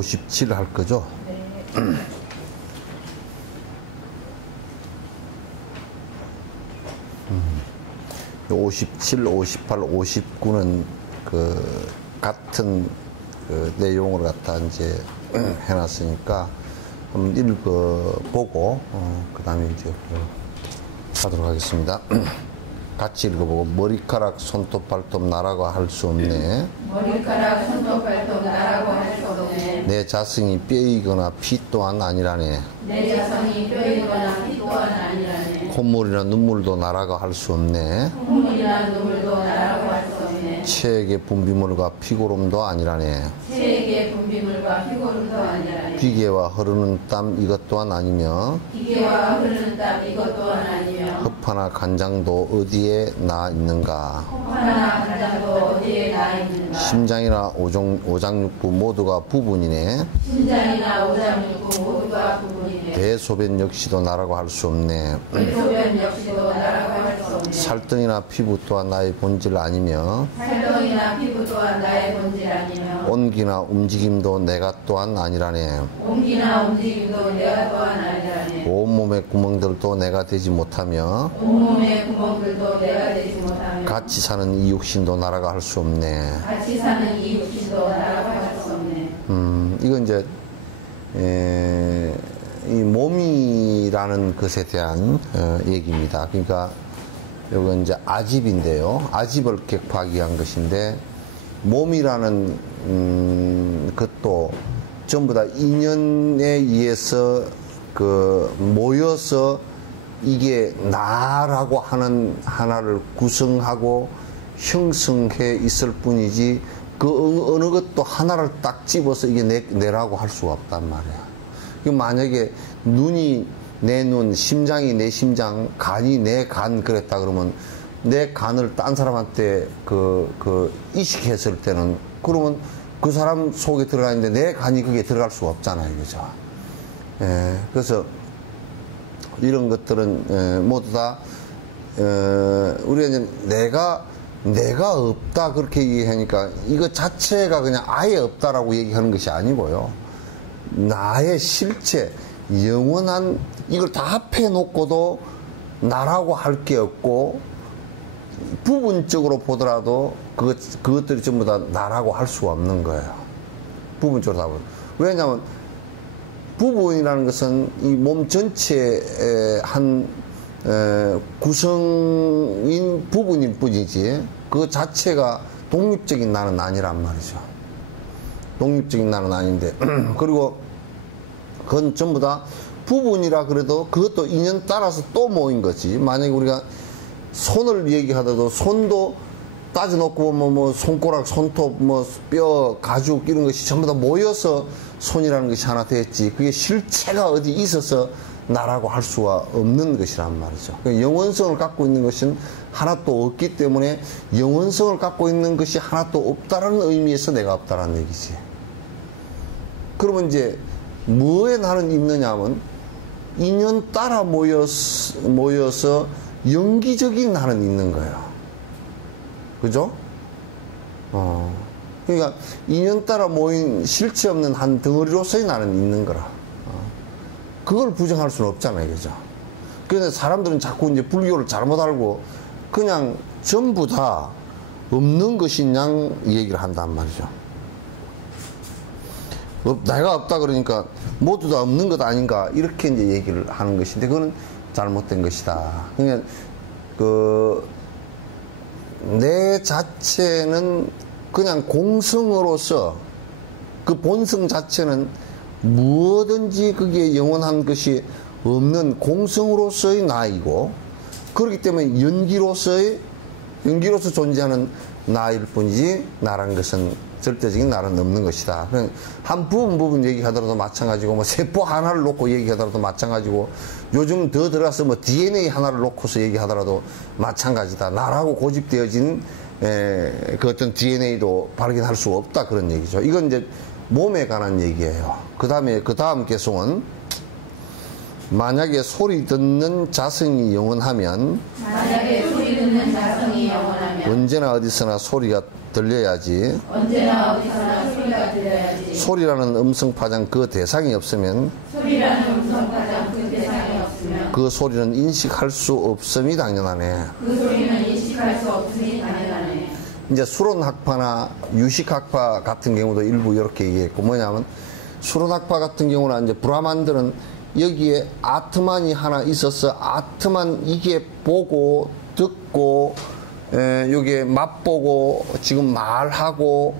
57 할 거죠? 네. 57, 58, 59는 그 같은 그 내용을 갖다 이제 해놨으니까 한번 읽어보고 그 다음에 이제 하도록 하겠습니다. 같이 읽어보고. 머리카락 손톱 발톱 나라고 할 수 없네. 머리카락 손톱 발톱 나라고 할 수 없네. 내 자성이 뼈이거나 피 또한 아니라네. 내 자성이 뼈이거나 피 또한 아니라네. 콧물이나 눈물도 나라고 할 수 없네. 콧물이나 눈물도 나라고 할 수 없네. 체액의 분비물과 피고름도 아니라네. 체액의 분비물과 피고름도 아니라네. 비계와 흐르는 땀 이것 또한 아니며 기계와 흐르는 땀 이것 또한 아니며 흡하나 간장도 어디에 나 있는가. 하나 간장도 어디에 나 있는가. 심장이나 오장육부 모두가 부분이네. 심장이나 오장육부 모두가 부분이네. 대소변 역시도 나라고 할 수 없네. 대소변 역시도 나라고 할 수 없네. 살등이나 피부 또한 나의 본질 아니며 살덩이나 피부 또한 나의 본질 아니며 온기나 움직임도 내가 또한 아니라네. 온기나 움직임도 내가 또한 아니라네. 온몸의 구멍들도 내가 되지 못하며 온몸의 구멍들도 내가 되지 못하며 같이 사는 이 육신도 나라고 할 수 없네. 같이 사는 이 육신도 나라고 할 수 없네. 이건 이제 이 몸이라는 것에 대한 얘기입니다. 그러니까 이건 이제 아집인데요. 아집을 격파하기 위한 것인데, 몸이라는 것도 전부 다 인연에 의해서 그 모여서 이게 나라고 하는 하나를 구성하고 형성해 있을 뿐이지, 그 어느 것도 하나를 딱 집어서 이게 내라고 할 수가 없단 말이야. 만약에 눈이 내 눈, 심장이 내 심장, 간이 내 간 그랬다 그러면 내 간을 딴 사람한테 이식했을 때는, 그러면 그 사람 속에 들어가 있는데 내 간이 그게 들어갈 수가 없잖아요. 그죠? 예, 그래서 이런 것들은 모두 다 우리가 이제 내가 없다 그렇게 얘기하니까 이거 자체가 그냥 아예 없다라고 얘기하는 것이 아니고요. 나의 실체, 영원한 이걸 다 합해 놓고도 나라고 할 게 없고, 부분적으로 보더라도 그것들이 전부 다 나라고 할 수가 없는 거예요. 부분적으로 다 보면. 왜냐하면 부분이라는 것은 이 몸 전체의 한 구성인 부분일 뿐이지 그 자체가 독립적인 나는 아니란 말이죠. 독립적인 나는 아닌데 그리고 그건 전부 다 부분이라 그래도 그것도 인연 따라서 또 모인 거지. 만약에 우리가 손을 얘기하더라도 손도 따져놓고 뭐 손가락, 손톱, 뭐 뼈, 가죽 이런 것이 전부 다 모여서 손이라는 것이 하나 됐지. 그게 실체가 어디 있어서 나라고 할 수가 없는 것이란 말이죠. 그러니까 영원성을 갖고 있는 것은 하나도 없기 때문에 영원성을 갖고 있는 것이 하나도 없다라는 의미에서 내가 없다라는 얘기지. 그러면 이제 뭐에 나는 있느냐 하면 인연 따라 모여서 영기적인 나는 있는 거예요. 그죠? 그러니까 인연 따라 모인 실체 없는 한 덩어리로서의 나는 있는 거라. 그걸 부정할 수는 없잖아요. 그죠? 그런데 사람들은 자꾸 이제 불교를 잘못 알고 그냥 전부 다 없는 것인 양 얘기를 한단 말이죠. 내가 없다 그러니까 모두 다 없는 것 아닌가 이렇게 이제 얘기를 하는 것인데 그건 잘못된 것이다. 그러니까 내 자체는 그냥 공성으로서 그 본성 자체는 무엇든지 그게 영원한 것이 없는 공성으로서의 나이고, 그렇기 때문에 연기로서 존재하는 나일 뿐이지 나라는 것은 절대적인 나는 없는 것이다. 한 부분 얘기하더라도 마찬가지고, 뭐 세포 하나를 놓고 얘기하더라도 마찬가지고, 요즘 더 들어가서 뭐 DNA 하나를 놓고서 얘기하더라도 마찬가지다. 나라고 고집되어진 그 어떤 DNA도 발견할 수 없다. 그런 얘기죠. 이건 이제 몸에 관한 얘기예요. 그 다음 개송은 만약에 소리 듣는 자성이 영원하면 만약에 소리 듣는 듣는 자성이 영원하며 언제나 어디서나 소리가 들려야지. 언제나 어디서나 소리가 들려야지. 소리라는 음성 파장 그 대상이 없으면 소리라는 음성 파장 그 대상이 없으면 그 소리는 인식할 수 없음이 당연하네. 그 소리는 인식할 수 없음이 당연하네. 이제 수론학파나 유식학파 같은 경우도 일부 이렇게 얘기했고, 뭐냐면 수론학파 같은 경우는 이제 브라만들은 여기에 아트만이 하나 있어서 아트만 이게 보고 듣고 여기에 맛보고 지금 말하고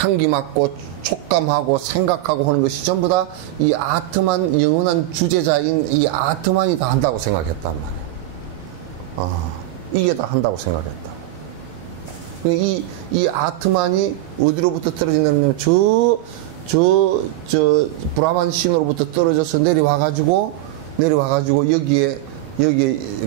향기 맡고 촉감하고 생각하고 하는 것이 전부 다 이 아트만, 영원한 주제자인 이 아트만이 다 한다고 생각했단 말이에요. 이게 다 한다고 생각했다. 이 아트만이 어디로부터 떨어진다면 저 브라만 신으로부터 떨어져서 내려와가지고 여기에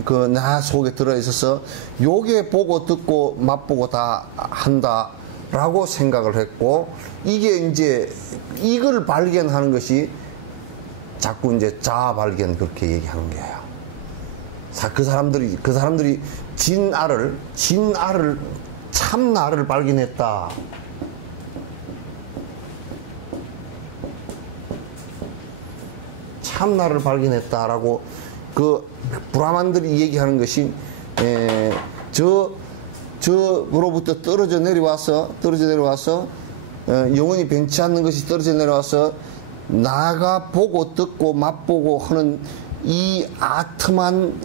그 나 속에 들어있어서 요게 보고 듣고 맛보고 다 한다라고 생각을 했고, 이게 이제 이걸 발견하는 것이 자꾸 이제 자아 발견 그렇게 얘기하는 거예요. 그 사람들이 진아를 참나를 발견했다. 참나를 발견했다라고 그 브라만들이 얘기하는 것이 저로부터 떨어져 내려와서 영원히 변치 않는 것이 떨어져 내려와서 나가 보고 듣고 맛보고 하는 이 아트만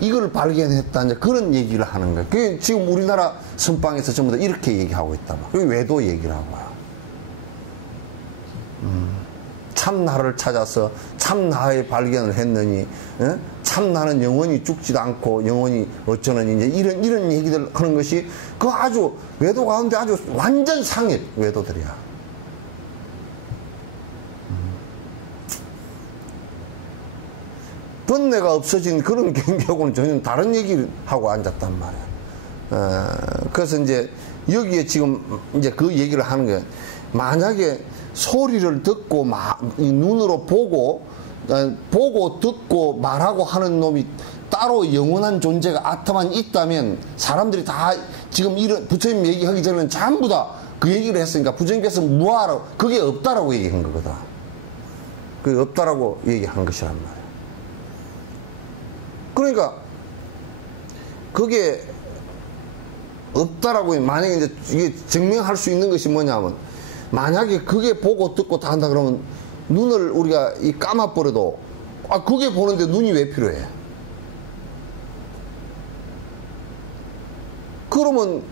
이걸 발견했다. 이제 그런 얘기를 하는 거예요. 그게 지금 우리나라 선방에서 전부 다 이렇게 얘기하고 있다. 그게 외도 얘기를 하고요. 참나를 찾아서 참나의 발견을 했느니, 참나는 영원히 죽지도 않고 영원히 어쩌느니, 이제 이런 얘기들 하는 것이 그 아주 외도 가운데 아주 완전 상입 외도들이야. 번뇌가 없어진 그런 경계하고는 전혀 다른 얘기를 하고 앉았단 말이야. 그래서 이제 여기에 지금 이제 그 얘기를 하는 거예요. 만약에 소리를 듣고 눈으로 보고 듣고 말하고 하는 놈이 따로 영원한 존재가 아트만 있다면 사람들이 다 지금 이런 부처님 얘기하기 전에는 전부 다 그 얘기를 했으니까 부처님께서 무아라고 그게 없다라고 얘기한 거거든. 그게 없다라고 얘기한 것이란 말이야. 그러니까 그게 없다라고 만약에 이제 이게 증명할 수 있는 것이 뭐냐면, 만약에 그게 보고 듣고 다 한다 그러면 눈을 우리가 감아버려도 그게 보는데 눈이 왜 필요해? 그러면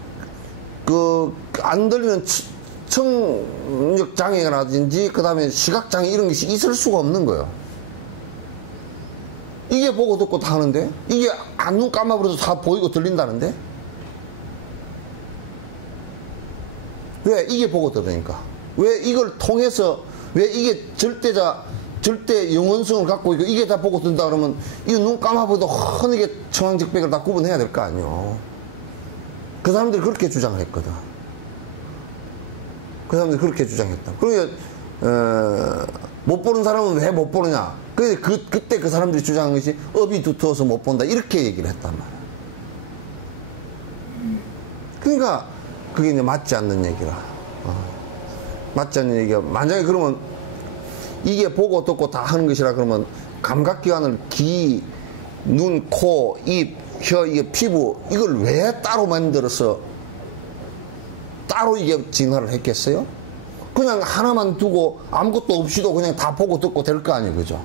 그 안 들리는 청력 장애라든지 그 다음에 시각 장애 이런 것이 있을 수가 없는 거예요. 이게 보고 듣고 다 하는데, 이게 눈 감아버려도 다 보이고 들린다는데? 왜? 이게 보고 들으니까. 왜 이걸 통해서, 왜 이게 절대 영원성을 갖고 있고, 이게 다 보고 든다 그러면, 이거 눈 감아버려도 훤하게 청황직백을 다 구분해야 될 거 아니에요. 그 사람들이 그렇게 주장을 했거든. 그 사람들이 그렇게 주장했다. 그러니까, 못 보는 사람은 왜 못 보느냐? 그때 그 사람들이 주장한 것이 업이 두터워서 못 본다. 이렇게 얘기를 했단 말이야. 그러니까, 그게 이제 맞지 않는 얘기라. 맞지 않는 얘기가, 만약에 그러면 이게 보고 듣고 다 하는 것이라 그러면 감각기관을 귀, 눈, 코, 입, 혀, 이게 피부, 이걸 왜 따로 만들어서 따로 이게 진화를 했겠어요? 그냥 하나만 두고 아무것도 없이도 그냥 다 보고 듣고 될 거 아니에요, 그죠?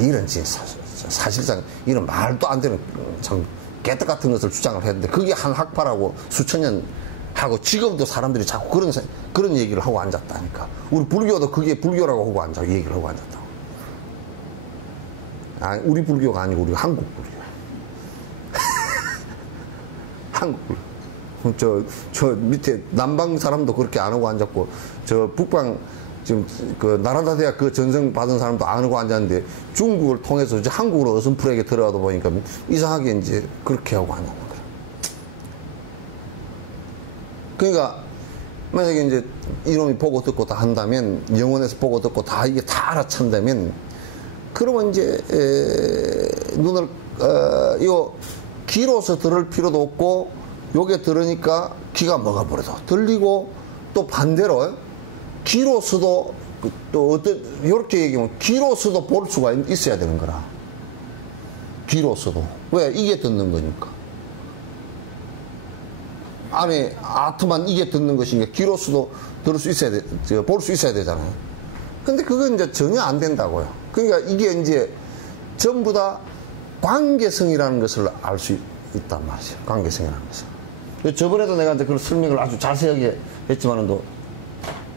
이런 사실상 이런 말도 안 되는 참 개떡 같은 것을 주장을 했는데, 그게 한 학파라고 수천 년 하고 지금도 사람들이 자꾸 그런 얘기를 하고 앉았다니까. 우리 불교도 그게 불교라고 하고 앉아, 얘기를 하고 앉았다고. 우리 불교가 아니고 우리 한국 불교. 한국 불교. 저 밑에 남방 사람도 그렇게 안 하고 앉았고, 저 북방 지금 그 나라다 대학 그 전생 받은 사람도 안 하고 앉았는데, 중국을 통해서 이제 한국으로 어슴푸레하게 들어가다 보니까 이상하게 이제 그렇게 하고 앉았는 거야. 그러니까 만약에 이제 이놈이 보고 듣고 다 한다면, 영혼에서 보고 듣고 다 이게 다 알아찬다면, 그러면 이제 눈을 이거 귀로서 들을 필요도 없고 요게 들으니까 귀가 먹어버려도 들리고, 또 반대로 귀로서도 또 어떤 이렇게 얘기하면 귀로서도 볼 수가 있어야 되는 거라. 귀로서도. 왜? 이게 듣는 거니까. 안에 아트만 이게 듣는 것이니까 귀로서도 들을 수 있어야 돼, 볼 수 있어야 되잖아요. 근데 그건 이제 전혀 안 된다고요. 그러니까 이게 이제 전부 다 관계성이라는 것을 알 수 있단 말이죠. 관계성이라는 것을. 저번에도 내가 이제 그런 설명을 아주 자세하게 했지만은,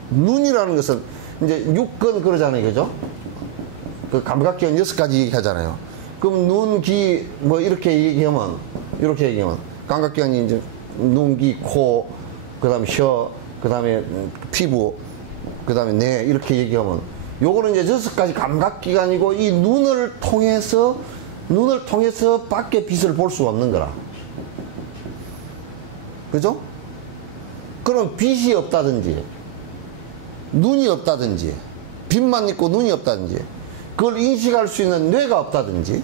눈이라는 것은 이제 6건 그러잖아요. 그죠? 그 감각기관 6가지 얘기하잖아요. 그럼 눈, 귀, 뭐 이렇게 얘기하면, 감각기관이 이제 눈, 귀, 코, 그 다음에 혀, 그 다음에 피부, 그 다음에 뇌, 이렇게 얘기하면, 요거는 이제 6가지 감각기관이고, 이 눈을 통해서 밖에 빛을 볼 수 없는 거라. 그죠? 그럼 빛이 없다든지, 눈이 없다든지, 빛만 있고 눈이 없다든지, 그걸 인식할 수 있는 뇌가 없다든지,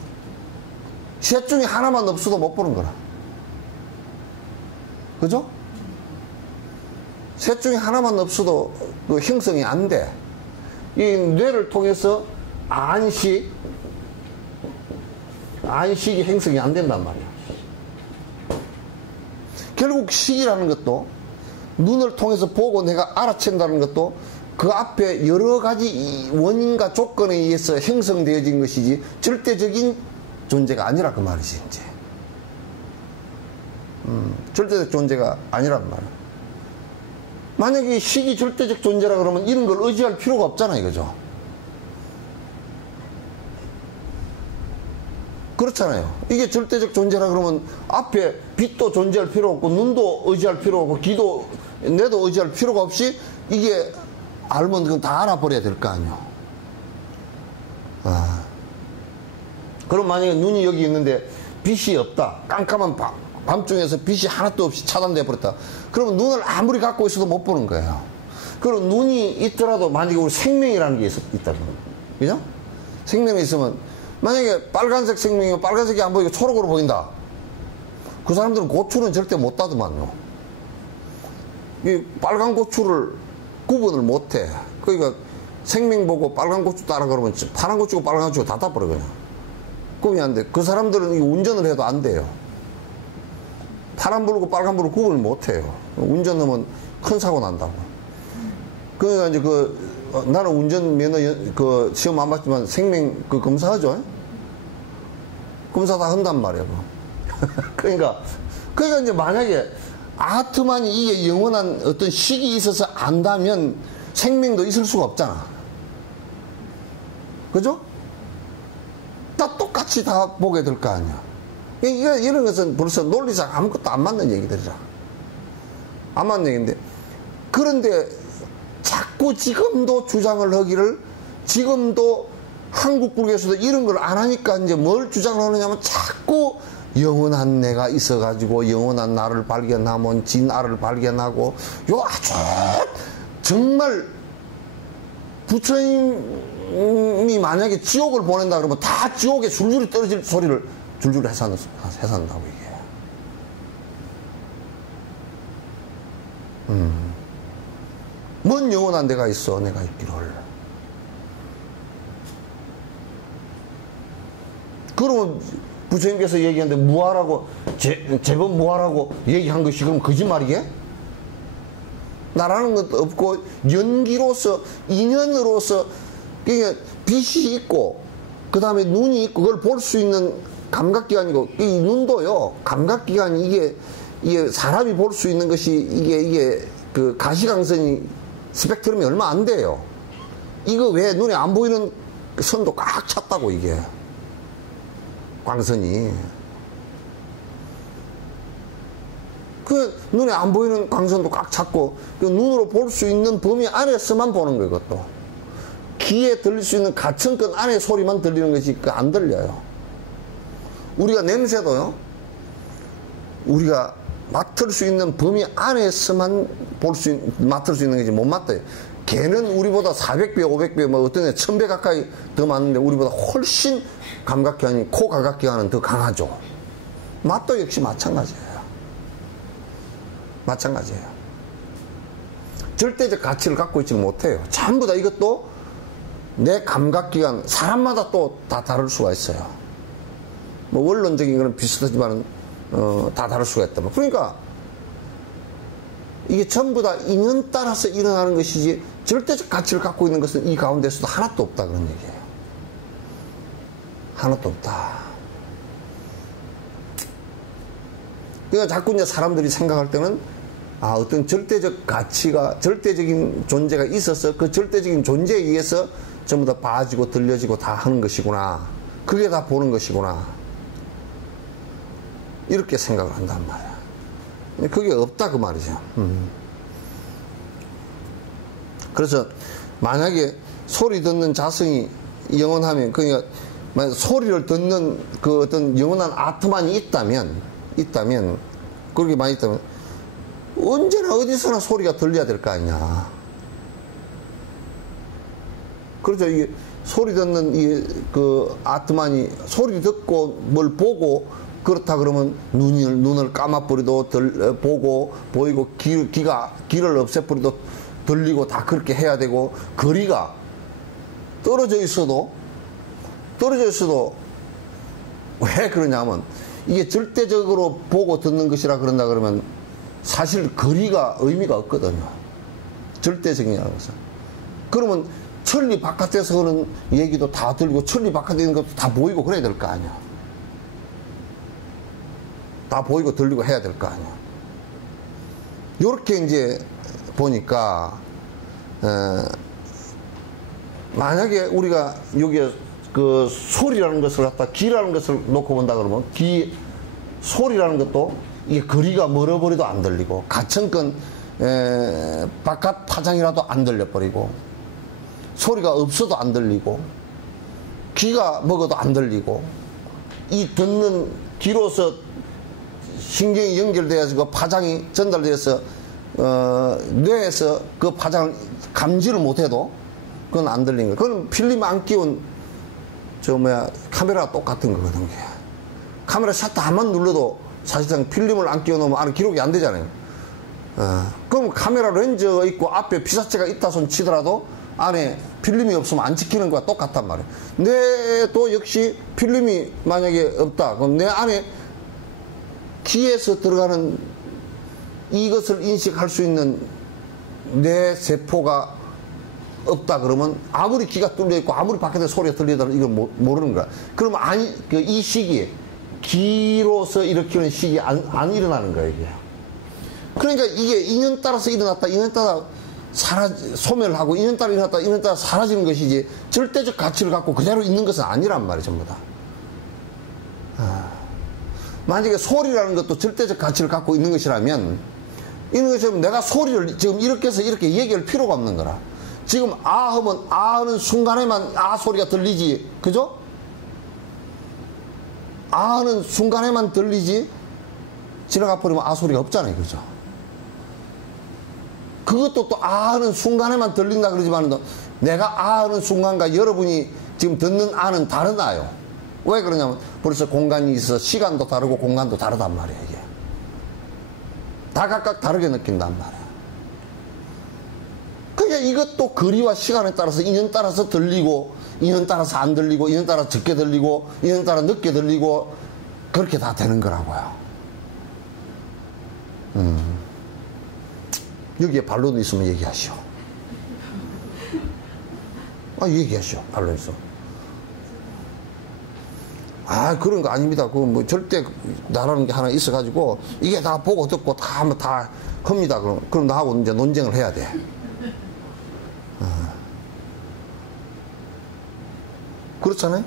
셋 중에 하나만 없어도 못 보는 거라. 그죠? 셋 중에 하나만 없어도 그 형성이 안 돼. 이 뇌를 통해서 안식이 형성이 안 된단 말이야. 결국 식이라는 것도, 눈을 통해서 보고 내가 알아챈다는 것도 그 앞에 여러 가지 원인과 조건에 의해서 형성되어진 것이지 절대적인 존재가 아니라 그 말이지, 이제. 절대적 존재가 아니란 말이야. 만약에 식이 절대적 존재라 그러면 이런 걸 의지할 필요가 없잖아, 이거죠. 그렇잖아요. 이게 절대적 존재라 그러면 앞에 빛도 존재할 필요 없고, 눈도 의지할 필요 없고, 귀도, 뇌도 의지할 필요가 없이 이게 알면 그건 다 알아버려야 될 거 아니에요. 그럼 만약에 눈이 여기 있는데 빛이 없다. 깜깜한 밤중에서 빛이 하나도 없이 차단돼 버렸다. 그러면 눈을 아무리 갖고 있어도 못 보는 거예요. 그럼 눈이 있더라도 만약에 우리 생명이라는 게 있다. 그죠? 생명이 있으면, 만약에 빨간색 생명이면 빨간색이 안 보이고 초록으로 보인다. 그 사람들은 고추는 절대 못 따더만요. 이 빨간 고추를 구분을 못 해. 그러니까 생명 보고 빨간 고추 따라 그러면 파란 고추고 빨간 고추가 다 따버려, 그냥. 구분이 안 돼. 그 사람들은 운전을 해도 안 돼요. 파란불고 빨간불을 구분을 못 해요. 운전하면 큰 사고 난다고. 그러니까 이제 나는 운전면허 시험 안 봤지만 생명 검사하죠. 검사 다 한단 말이야. 그러니까 이제 만약에 아트만이 이게 영원한 어떤 식이 있어서 안다면 생명도 있을 수가 없잖아. 그죠? 다 똑같이 다 보게 될 거 아니야. 이런 것은 벌써 논리상 아무것도 안 맞는 얘기들이라. 안 맞는 얘기인데, 그런데 자꾸 지금도 주장을 하기를, 지금도 한국 불교에서도 이런 걸 안 하니까 이제 뭘 주장을 하느냐면, 자꾸 영원한 내가 있어가지고 영원한 나를 발견하면 진아를 발견하고, 요 아주 정말 부처님이 만약에 지옥을 보낸다 그러면 다 지옥에 줄줄이 떨어질 소리를 줄줄이 해산다고 이게. 뭔 영원한 내가 있어, 내가 있기를. 그러면 부처님께서 얘기하는데 무하라고, 제법 무하라고 얘기한 것이 그럼 거짓말이게? 나라는 것도 없고, 연기로서, 인연으로서, 그러니까 빛이 있고, 그 다음에 눈이 있고, 그걸 볼 수 있는 감각기관이고, 이 눈도요, 감각기관이 이게 사람이 볼 수 있는 것이, 이게 그 가시광선이 스펙트럼이 얼마 안 돼요. 이거 왜 눈에 안 보이는 선도 꽉 찼다고, 이게. 광선이. 그 눈에 안 보이는 광선도 꽉 찼고, 그 눈으로 볼 수 있는 범위 안에서만 보는 거예요, 그것도. 귀에 들릴 수 있는 가천권 안에 소리만 들리는 것이 안 들려요. 우리가 냄새도요, 우리가 맡을 수 있는 범위 안에서만 맡을 수 있는 거지 못 맡아요. 걔는 우리보다 400배, 500배, 뭐 어떤 애 1000배 가까이 더 많은데 우리보다 훨씬 감각기관이, 코 감각기관은 더 강하죠. 맛도 역시 마찬가지예요. 마찬가지예요. 절대적 가치를 갖고 있지 못해요. 전부 다 이것도 내 감각기관, 사람마다 또 다 다를 수가 있어요. 뭐 원론적인 거는 비슷하지만 다 다를 수가 있다. 그러니까 이게 전부 다 인연 따라서 일어나는 것이지 절대적 가치를 갖고 있는 것은 이 가운데서도 하나도 없다, 그런 얘기예요. 하나도 없다. 그러니까 자꾸 이제 사람들이 생각할 때는 어떤 절대적 가치가, 절대적인 존재가 있어서 그 절대적인 존재에 의해서 전부 다 봐지고 들려지고 다 하는 것이구나. 그게 다 보는 것이구나. 이렇게 생각을 한단 말이야. 그게 없다, 그 말이죠. 그래서 만약에 소리 듣는 자성이 영원하면, 그러니까 만약 소리를 듣는 그 어떤 영원한 아트만이 있다면, 그렇게 많이 있다면 언제나 어디서나 소리가 들려야 될 거 아니냐. 그렇죠. 이게 소리 듣는 그 아트만이 소리 듣고 뭘 보고 그렇다 그러면 눈을 감아버리도 보고 보이고 귀를 없애버리도 들리고 다 그렇게 해야 되고, 거리가 떨어져 있어도 왜 그러냐면 이게 절대적으로 보고 듣는 것이라 그런다 그러면 사실 거리가 의미가 없거든요. 절대적이라는 것은. 그러면 천리 바깥에서 하는 얘기도 다 들리고 천리 바깥에 있는 것도 다 보이고 그래야 될 거 아니야. 다 보이고 들리고 해야 될 거 아니야. 요렇게 이제 보니까 만약에 우리가 여기에 그 소리라는 것을 갖다 귀라는 것을 놓고 본다 그러면 소리라는 것도 이게 거리가 멀어버리도 안 들리고, 가천건 바깥 파장이라도 안 들려버리고, 소리가 없어도 안 들리고, 귀가 먹어도 안 들리고, 이 듣는 귀로서 신경이 연결되어서 그 파장이 전달돼서 뇌에서 그 파장을 감지를 못해도 그건 안 들리는 거예요. 그건 필름 안 끼운 카메라가 똑같은 거거든요. 카메라 셔터 한번 눌러도 사실상 필름을 안 끼워놓으면 안에 기록이 안 되잖아요. 그럼 카메라 렌즈가 있고 앞에 피사체가 있다 손 치더라도 안에 필름이 없으면 안 찍히는 거와 똑같단 말이에요. 뇌도 역시 필름이 만약에 없다. 그럼 내 안에 귀에서 들어가는 이것을 인식할 수 있는 뇌 세포가 없다 그러면 아무리 귀가 뚫려 있고 아무리 바깥에 소리가 들리더라도 이걸 모르는 거야. 그러면 이 시기에 귀로서 일으키는 시기 안 일어나는 거야, 이게. 그러니까 이게 인연 따라서 일어났다, 인연 따라 소멸하고, 인연 따라 일어났다, 인연 따라 사라지는 것이지 절대적 가치를 갖고 그대로 있는 것은 아니란 말이에요, 전부 다. 만약에 소리라는 것도 절대적 가치를 갖고 있는 것이라면, 이런 것이면 내가 소리를 지금 이렇게 해서 이렇게 얘기할 필요가 없는 거라. 지금 하면 하는 순간에만 소리가 들리지, 그죠? 하는 순간에만 들리지 지나가 버리면 소리가 없잖아요, 그죠? 그것도 또 하는 순간에만 들린다 그러지만 내가 하는 순간과 여러분이 지금 듣는 는 다르나요? 왜 그러냐면 벌써 공간이 있어서 시간도 다르고 공간도 다르단 말이에요, 이게. 다 각각 다르게 느낀단 말이에요. 그러니까 이것도 거리와 시간에 따라서 인연 따라서 들리고, 인연 따라서 안 들리고, 인연 따라 적게 들리고, 인연 따라 늦게 들리고, 그렇게 다 되는 거라고요. 여기에 반론이 있으면 얘기하시오. 얘기하시오, 반론 있어. 그런 거 아닙니다. 그거 뭐 절대 나라는 게 하나 있어가지고 이게 다 보고 듣고 다 하면 다 합니다. 그럼 나하고 이제 논쟁을 해야 돼. 그렇잖아요?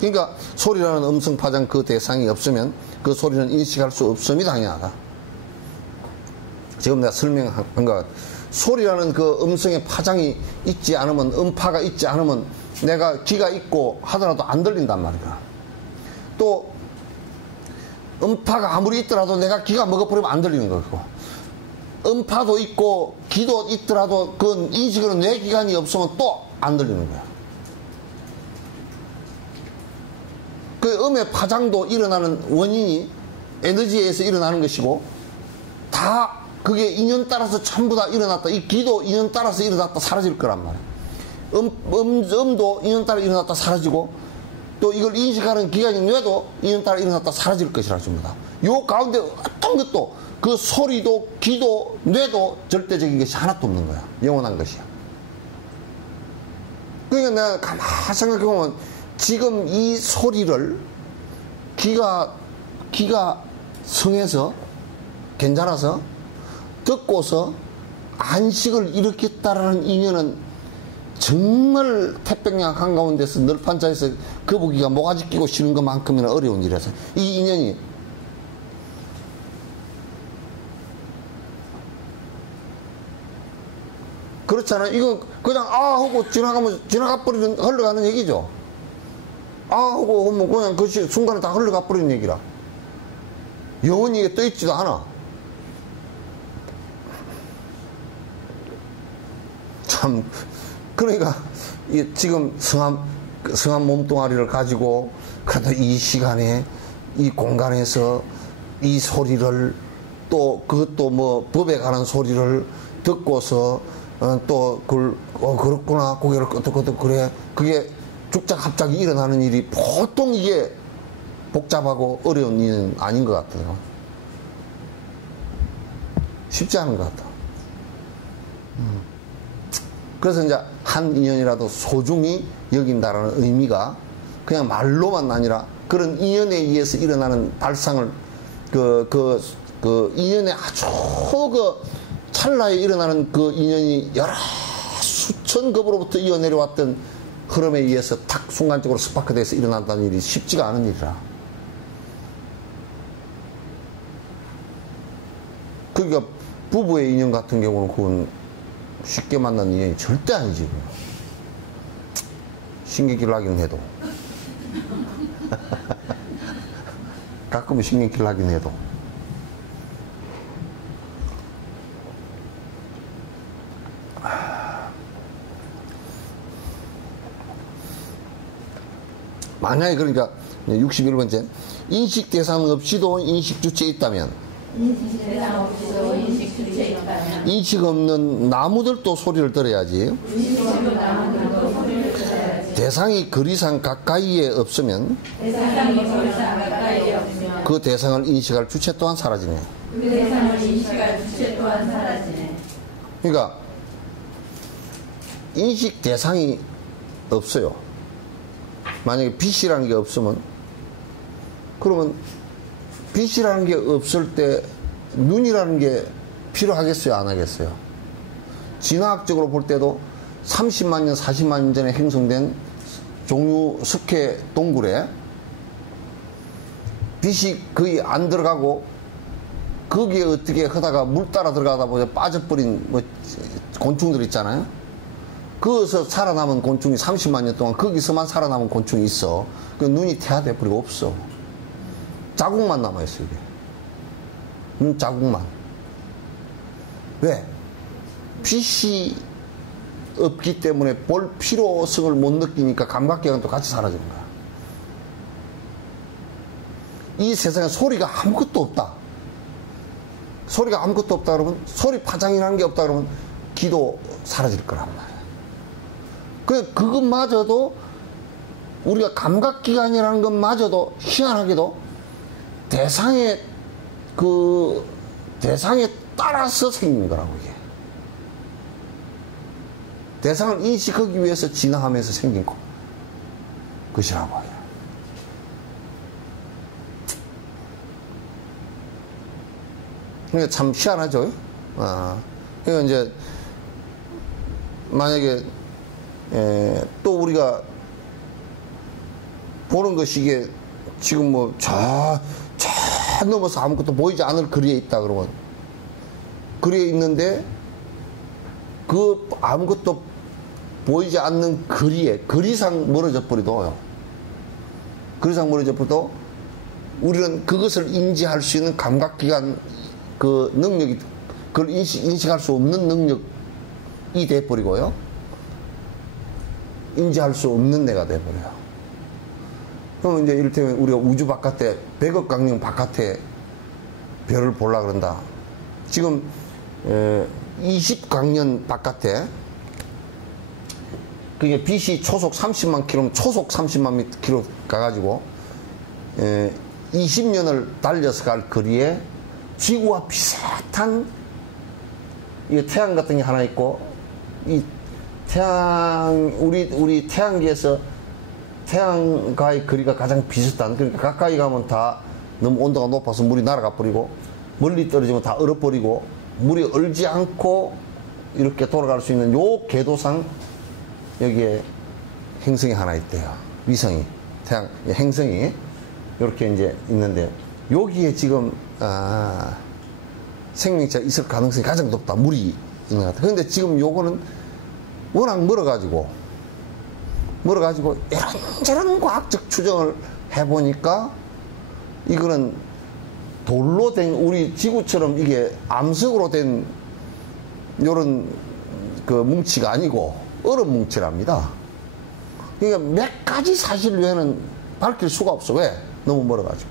그러니까 소리라는 음성 파장 그 대상이 없으면 그 소리는 인식할 수 없음이 당연하다. 지금 내가 설명한 것, 소리라는 그 음성의 파장이 있지 않으면, 음파가 있지 않으면 내가 귀가 있고 하더라도 안 들린단 말이야. 또 음파가 아무리 있더라도 내가 귀가 먹어버리면 안 들리는 거고, 음파도 있고 귀도 있더라도 그건 인식으로 뇌기관이 없으면 또 안 들리는 거야. 그 음의 파장도 일어나는 원인이 에너지에서 일어나는 것이고, 다 그게 인연 따라서 전부 다 일어났다. 이 귀도 인연 따라서 일어났다 사라질 거란 말이야. 음도 인연 따라 일어났다 사라지고, 또 이걸 인식하는 기관이 뇌도 인연 따라 일어났다 사라질 것이라 전부 다. 요 가운데 어떤 것도, 그 소리도 귀도 뇌도 절대적인 것이 하나도 없는 거야. 영원한 것이야. 그러니까 내가 가만히 생각해보면 지금 이 소리를 귀가 성해서 괜찮아서 듣고서 안식을 일으켰다라는 인연은 정말 태평양 한가운데서 널판자에서 거북이가 모가지 끼고 쉬는 것만큼이나 어려운 일이라서 이 인연이 그렇잖아요. 이거 그냥 아 하고 지나가 버리는, 흘러가는 얘기죠. 아 하고 하면 그냥 그 순간에 다 흘러가 버리는 얘기라. 영원히 이게 떠있지도 않아. 참, 그러니까 지금 성한 몸뚱아리를 가지고 그래도 이 시간에 이 공간에서 이 소리를, 또 그것도 뭐 법에 관한 소리를 듣고서 또 그걸 그렇구나, 고개를 끄덕끄덕, 그래, 그게 죽작합작이 일어나는 일이 보통 이게 복잡하고 어려운 일은 아닌 것 같아요. 쉽지 않은 것 같아. 그래서 이제 한 인연이라도 소중히 여긴다라는 의미가 그냥 말로만 아니라 그런 인연에 의해서 일어나는 발상을 그 인연에 아주 찰나에 일어나는 그 인연이 여러 수천 급으로부터 이어내려왔던 흐름에 의해서 탁 순간적으로 스파크돼서 일어난다는 일이 쉽지가 않은 일이라. 그러니까 부부의 인연 같은 경우는 그건 쉽게 만난 인연이 절대 아니지. 신경질 나긴 해도. 가끔은 신경질 나긴 해도. 만약에 그러니까 61번째 인식 대상 없이도 인식 주체에 있다면, 인식 대상 없이도 인식 주체에 있다면, 인식 없는 나무들도 소리를 들어야지. 인식 없는 나무들도 소리를 들어야지. 대상이 그 이상 가까이에 없으면, 대상이 그 이상 가까이에 없으면 그 대상을 인식할 주체 또한 사라지네. 그 대상을 인식할 주체 또한 사라지네. 그러니까 인식 대상이 없어요. 만약에 빛이라는 게 없으면, 그러면 빛이라는 게 없을 때 눈이라는 게 필요하겠어요, 안 하겠어요? 진화학적으로 볼 때도 30만 년, 40만 년 전에 형성된 종류 석회 동굴에 빛이 거의 안 들어가고 거기에 어떻게 하다가 물 따라 들어가다 보니 빠져버린 뭐 곤충들 있잖아요. 거기서 살아남은 곤충이 30만 년 동안 거기서만 살아남은 곤충이 있어. 그 눈이 태화돼 버리고 없어. 자국만 남아있어, 이게. 눈 자국만. 왜? 빛이 없기 때문에 볼 필요성을 못 느끼니까 감각기관도 같이 사라지는 거야. 이 세상에 소리가 아무것도 없다. 소리가 아무것도 없다 그러면, 소리 파장이라는 게 없다 그러면 귀도 사라질 거란 말이야. 그것마저도, 우리가 감각기관이라는 것마저도 희한하게도 대상에 따라서 생기는 거라고, 이게. 대상을 인식하기 위해서 진화하면서 생긴 것이라고 해요. 그러니까 참 희한하죠. 그러니까 이제 만약에 또 우리가 보는 것이 이게 지금 뭐 저 넘어서 아무것도 보이지 않을 거리에 있다 그러면, 거리에 있는데 그 아무것도 보이지 않는 거리상 멀어져 버리도요. 거리상 멀어져 버려도 우리는 그것을 인지할 수 있는 감각기관 그 능력이 그걸 인식할 수 없는 능력이 돼버리고요. 인지할 수 없는 내가 돼버려요. 그럼 이제 이를테면 우리가 우주 바깥에 100억 광년 바깥에 별을 보려 그런다. 지금 20광년 바깥에 그게 빛이 초속 30만 킬로면 초속 30만 킬로 가가지고 20년을 달려서 갈 거리에 지구와 비슷한 이 태양 같은 게 하나 있고 이 태양 우리 태양계에서 태양과의 거리가 가장 비슷한, 그러니까 가까이 가면 다 너무 온도가 높아서 물이 날아가 버리고 멀리 떨어지면 다 얼어버리고 물이 얼지 않고 이렇게 돌아갈 수 있는 요 궤도상 여기에 행성이 하나 있대요. 위성이 태양 행성이 이렇게 이제 있는데 여기에 지금 생명체가 있을 가능성이 가장 높다. 물이 있는 것 같아요. 그런데 지금 요거는 워낙 멀어가지고 이런저런 과학적 추정을 해보니까 이거는 돌로 된 우리 지구처럼 이게 암석으로 된 요런 그 뭉치가 아니고 얼음 뭉치랍니다. 그러니까 몇 가지 사실 외에는 밝힐 수가 없어. 왜? 너무 멀어가지고.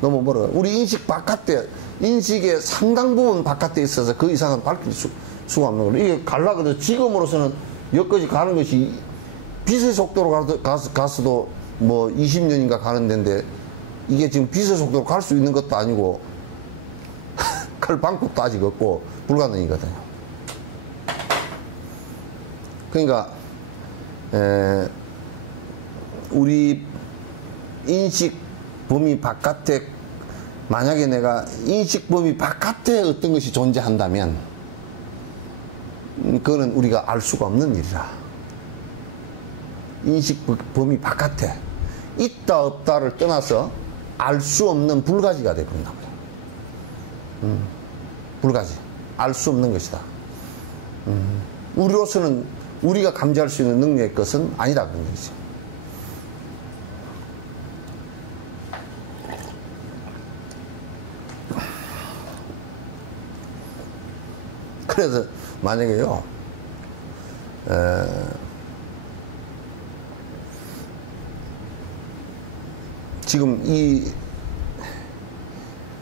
너무 멀어. 우리 인식 바깥에, 인식의 상당 부분 바깥에 있어서 그 이상은 밝힐 수가 없는 거예요. 이게 갈라거든. 지금으로서는 여기까지 가는 것이 빛의 속도로 갔어도 뭐 20년인가 가는 데인데 이게 지금 빛의 속도로 갈 수 있는 것도 아니고 갈 방법도 아직 없고 불가능이거든요. 그러니까 우리 인식 범위 바깥에 만약에 내가 인식 범위 바깥에 어떤 것이 존재한다면 그거는 우리가 알 수가 없는 일이라. 인식 범위 바깥에 있다 없다를 떠나서 알 수 없는 불가지가 되어버린다. 불가지. 알 수 없는 것이다. 우리로서는 우리가 감지할 수 있는 능력의 것은 아니다 그런 거지. 그래서 만약에요 지금 이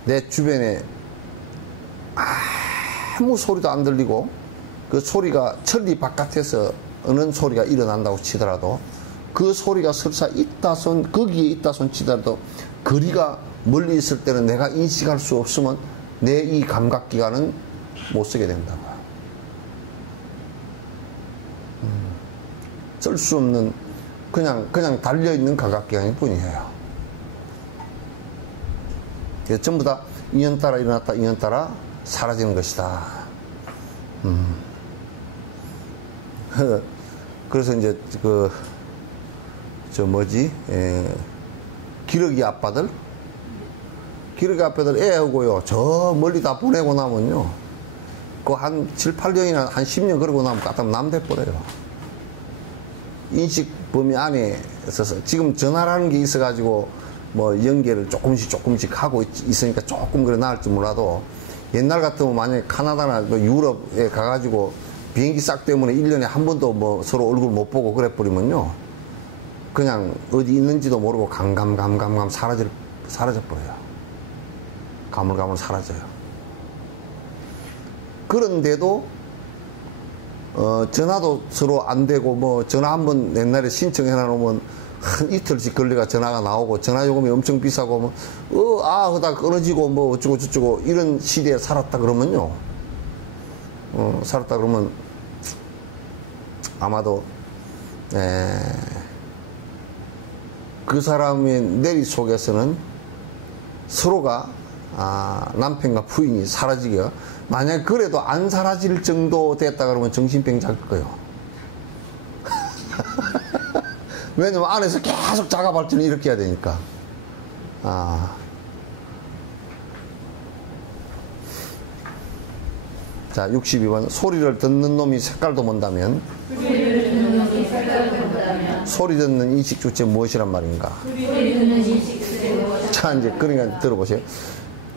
내 주변에 아무 소리도 안 들리고 그 소리가 천리 바깥에서 어느 소리가 일어난다고 치더라도 그 소리가 설사 있다손 거기에 있다손 치더라도 거리가 멀리 있을 때는 내가 인식할 수 없으면 내 이 감각기관은 못 쓰게 된다고. 쓸 수 없는 그냥 달려있는 감각기관일 뿐이에요. 전부 다 인연 따라 일어났다 인연 따라 사라지는 것이다. 그래서 이제 기러기 아빠들 애하고요 저 멀리 다 보내고 나면요 그 한 7, 8년이나 한 10년 그러고 나면 갖다 남 돼버려요. 인식 범위 안에 있어서 지금 전화라는 게 있어가지고 뭐 연계를 조금씩 하고 있으니까 조금 그래 나을지 몰라도 옛날 같으면 만약에 카나다나 유럽에 가가지고 비행기 싹 때문에 1년에 한 번도 뭐 서로 얼굴 못 보고 그래 버리면요 그냥 어디 있는지도 모르고 감감 사라져버려요. 가물가물 사라져요. 그런데도 전화도 서로 안 되고 뭐 전화 한번 옛날에 신청해 놓으면 한 이틀씩 걸려가 전화가 나오고 전화 요금이 엄청 비싸고 뭐 하다 끊어지고 뭐 어쩌고 저쩌고 이런 시대에 살았다 그러면요 살았다 그러면 아마도 그 사람의 내리 속에서는 서로가 남편과 부인이 사라지게 만약 그래도 안 사라질 정도 됐다 그러면 정신병 잡을 거예요. 왜냐면 안에서 계속 자가 발전을 일으켜야 되니까. 자, 자, 62번. 소리를 듣는 놈이 색깔도 본다면 소리를 듣는 놈이 색깔도 본다면 소리 듣는 인식 주체 무엇이란 말인가? 소리 듣는 인식 주체 무엇이란 자, 이제 그러니까 들어보세요.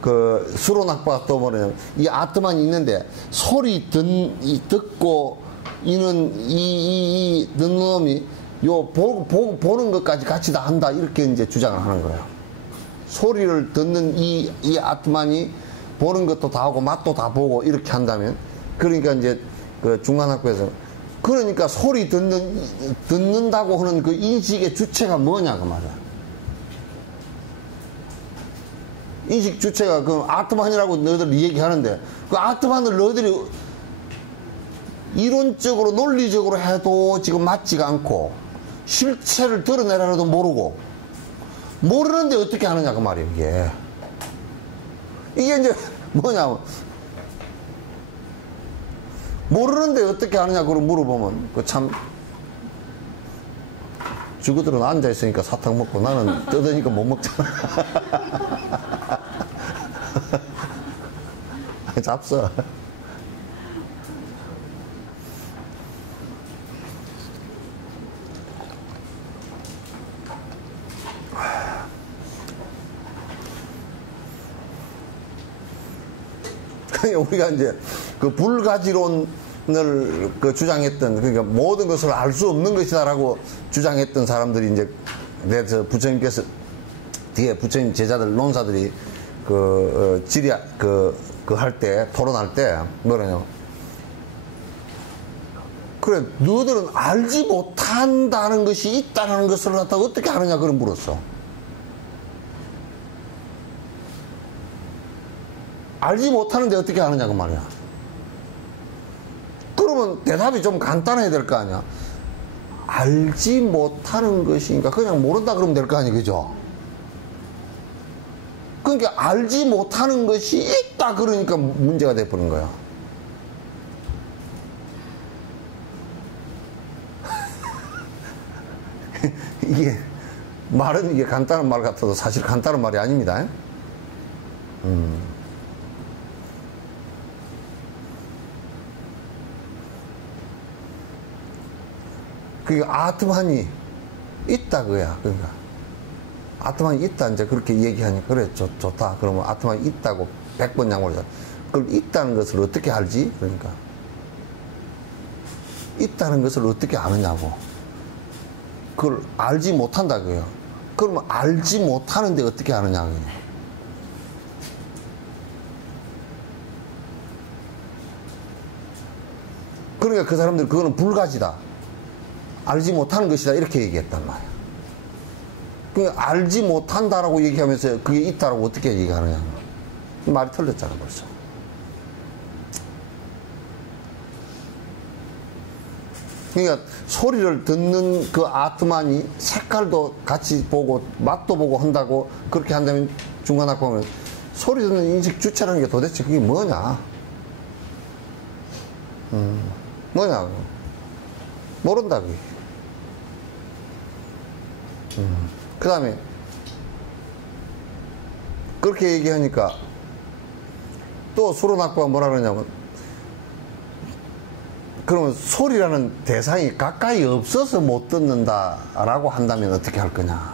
그 수로낙파가 또 뭐냐면 이 아트만이 있는데 소리 듣고 이는 이 듣는 놈이 요 보는 것까지 같이 다 한다 이렇게 이제 주장을 하는 거예요. 소리를 듣는 이 아트만이 보는 것도 다 하고 맛도 다 보고 이렇게 한다면 그러니까 이제 그 중간학교에서 그러니까 소리 듣는다고 하는 그 인식의 주체가 뭐냐 그 말이야. 인식 주체가 그 아트만이라고 너희들이 얘기하는데 그 아트만을 너희들이 이론적으로 논리적으로 해도 지금 맞지가 않고 실체를 드러내라 해도 모르고 모르는데 어떻게 하느냐 그 말이에요. 이게 이제 뭐냐면 모르는데 어떻게 하느냐 그걸 물어보면 그 참 죽어들은 앉아있으니까 사탕 먹고 나는 뜯으니까 못 먹잖아. 잡숴. 우리가 이제 그 불가지론을 그 주장했던 그러니까 모든 것을 알 수 없는 것이다라고 주장했던 사람들이 이제 내서 부처님께서 뒤에 부처님 제자들 논사들이 그 질의 그 할 때 토론할 때 뭐라냐 그래 너희들은 알지 못한다는 것이 있다는 것을 갖다 어떻게 하느냐 그런 물었어. 알지 못하는데 어떻게 하느냐 그 말이야. 그러면 대답이 좀 간단해야 될 거 아니야. 알지 못하는 것이니까 그냥 모른다 그러면 될 거 아니야. 그죠? 그러니까 알지 못하는 것이 있다 그러니까 문제가 돼버린 거야. 이게 말은 이게 간단한 말 같아도 사실 간단한 말이 아닙니다. 그게 아트만이 있다 그거야. 그러니까 아트만이 있다 이제 그렇게 얘기하니까 그래 좋다. 그러면 아트만이 있다고 100번 양보하자. 그걸 있다는 것을 어떻게 알지? 그러니까 있다는 것을 어떻게 아느냐고. 그걸 알지 못한다 그거야. 그러면 알지 못하는데 어떻게 아느냐 그거야. 그러니까 그 사람들 그거는 불가지다. 알지 못하는 것이다 이렇게 얘기했단 말이야. 그러니까 알지 못한다라고 얘기하면서 그게 있다라고 어떻게 얘기하느냐. 말이 틀렸잖아 벌써. 그러니까 소리를 듣는 그 아트만이 색깔도 같이 보고 맛도 보고 한다고 그렇게 한다면 중간학교 보면 소리 듣는 인식 주체라는 게 도대체 그게 뭐냐. 뭐냐 모른다 그게. 그 다음에 그렇게 얘기하니까 또 수로낙부가 뭐라 그러냐면 그러면 소리라는 대상이 가까이 없어서 못 듣는다라고 한다면 어떻게 할 거냐.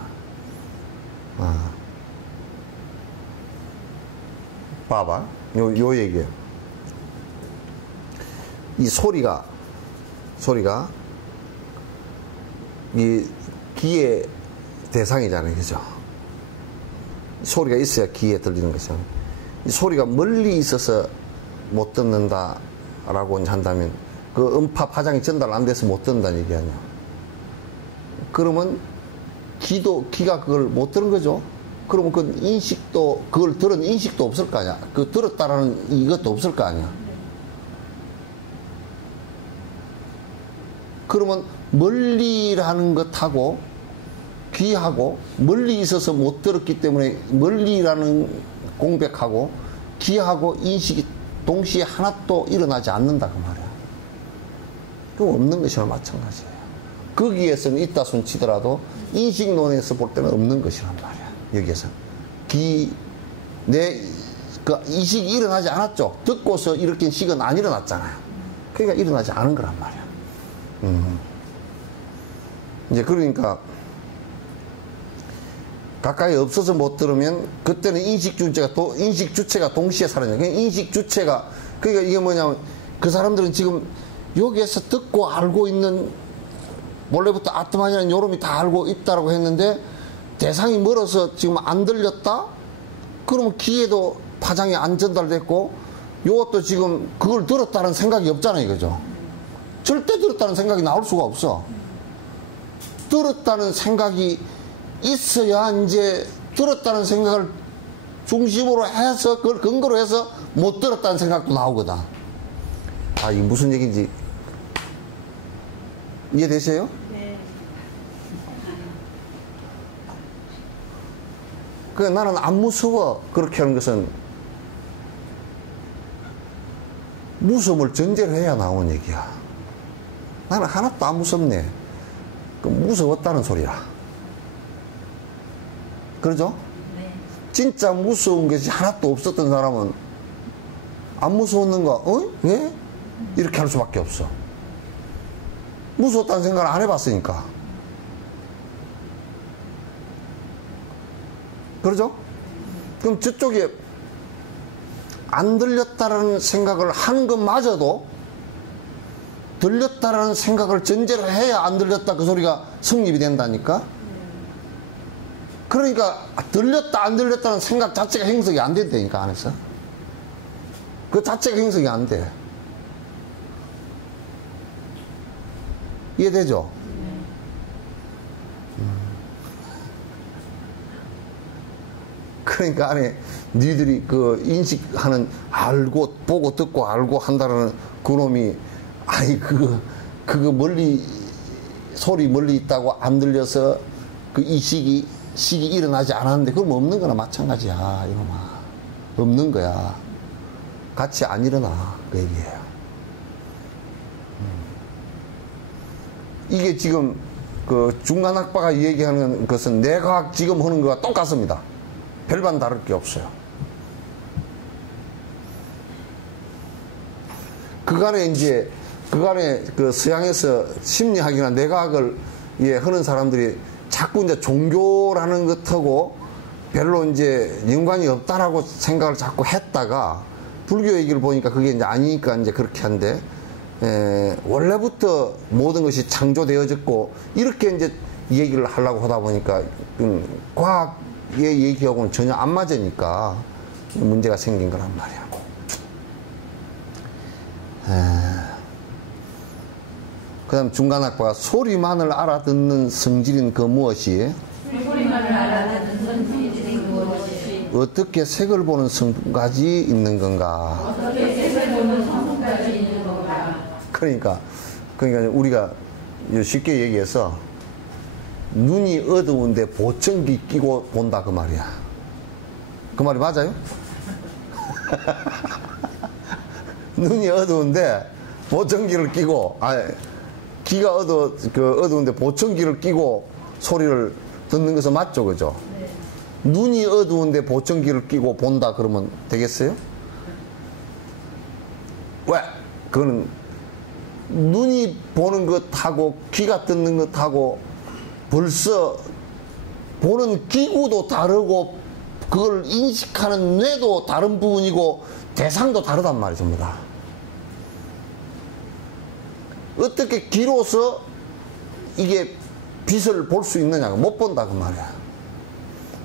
봐봐 요 얘기예요. 이 소리가 이 귀의 대상이잖아요. 그죠? 소리가 있어야 귀에 들리는 것이잖아요. 이 소리가 멀리 있어서 못 듣는다라고 한다면 그 음파 파장이 전달 안 돼서 못 듣는다는 얘기 아니야. 그러면 귀가 그걸 못 들은 거죠? 그러면 그 인식도, 그걸 들은 인식도 없을 거 아니야. 그 들었다라는 이것도 없을 거 아니야. 그러면 멀리라는 것하고 귀하고 멀리 있어서 못 들었기 때문에 멀리라는 공백하고 귀하고 인식이 동시에 하나도 일어나지 않는다 그 말이야. 그럼 없는 것이나 마찬가지예요. 거기에서는 있다 손 치더라도 인식론에서 볼 때는 없는 것이란 말이야. 여기에서 내 그 이식이 일어나지 않았죠. 듣고서 일으킨 식은 안 일어났잖아요. 그러니까 일어나지 않은 거란 말이야. 이제 그러니까 가까이 없어서 못 들으면 그때는 인식 주체가 동시에 사라져. 그러니까 인식 주체가, 그러니까 이게 뭐냐면 그 사람들은 지금 여기에서 듣고 알고 있는, 원래부터 아트만이라는 요놈이 다 알고 있다라고 했는데 대상이 멀어서 지금 안 들렸다? 그러면 귀에도 파장이 안 전달됐고 요것도 지금 그걸 들었다는 생각이 없잖아요, 이거죠. 절대 들었다는 생각이 나올 수가 없어. 들었다는 생각이 있어야 이제 들었다는 생각을 중심으로 해서 그걸 근거로 해서 못 들었다는 생각도 나오거든. 아, 이게 무슨 얘기인지 이해되세요? 네. 그 나는 안 무서워 그렇게 하는 것은 무서움을 전제로 해야 나오는 얘기야. 나는 하나도 안 무섭네. 그 무서웠다는 소리야. 그러죠? 네. 진짜 무서운 것이 하나도 없었던 사람은 안 무서웠는가? 어? 왜? 이렇게 할 수밖에 없어. 무서웠다는 생각을 안 해봤으니까. 그러죠? 그럼 저쪽에 안 들렸다라는 생각을 하는 것마저도 들렸다라는 생각을 전제로 해야 안 들렸다 그 소리가 성립이 된다니까. 그러니까 들렸다 안 들렸다는 생각 자체가 행석이 안 된다니까, 안에서. 그 자체가 행석이 안 돼. 이해되죠? 그러니까 안에 니들이 그 인식하는, 알고 보고 듣고 알고 한다라는 그놈이, 아니 그거 멀리 소리 멀리 있다고 안 들려서 그 이 식이 일어나지 않았는데 그럼 없는 거나 마찬가지야, 이놈아. 없는 거야. 같이 안 일어나, 그 얘기예요. 이게 지금 그 중간학파가 얘기하는 것은 내과학 지금 하는 거와 똑같습니다. 별반 다를 게 없어요. 그간에 그 서양에서 심리학이나 뇌과학을 하는 사람들이 자꾸 이제 종교라는 것하고 별로 이제 연관이 없다라고 생각을 자꾸 했다가 불교 얘기를 보니까 그게 이제 아니니까 이제 그렇게 한데, 원래부터 모든 것이 창조되어졌고 이렇게 이제 얘기를 하려고 하다 보니까 과학의 얘기하고는 전혀 안 맞으니까 문제가 생긴 거란 말이야. 그 다음 중간학과가 소리만을 알아듣는 성질인 그 무엇이? 소리만을 알아듣는 성질인 무엇이? 어떻게 색을 보는 성까지 있는 건가? 어떻게 색을 보는 성까지 있는 건가? 그러니까 우리가 쉽게 얘기해서 눈이 어두운데 보청기 끼고 본다 그 말이야. 그 말이 맞아요? 눈이 어두운데 보청기를 끼고, 귀가 어두운데 보청기를 끼고 소리를 듣는 것은 맞죠, 그죠? 네. 눈이 어두운데 보청기를 끼고 본다 그러면 되겠어요? 왜? 그거는 눈이 보는 것하고 귀가 듣는 것하고 벌써 보는 기구도 다르고 그걸 인식하는 뇌도 다른 부분이고 대상도 다르단 말이죠, 전부 다. 어떻게 귀로서 이게 빛을 볼 수 있느냐? 못 본다 그 말이야.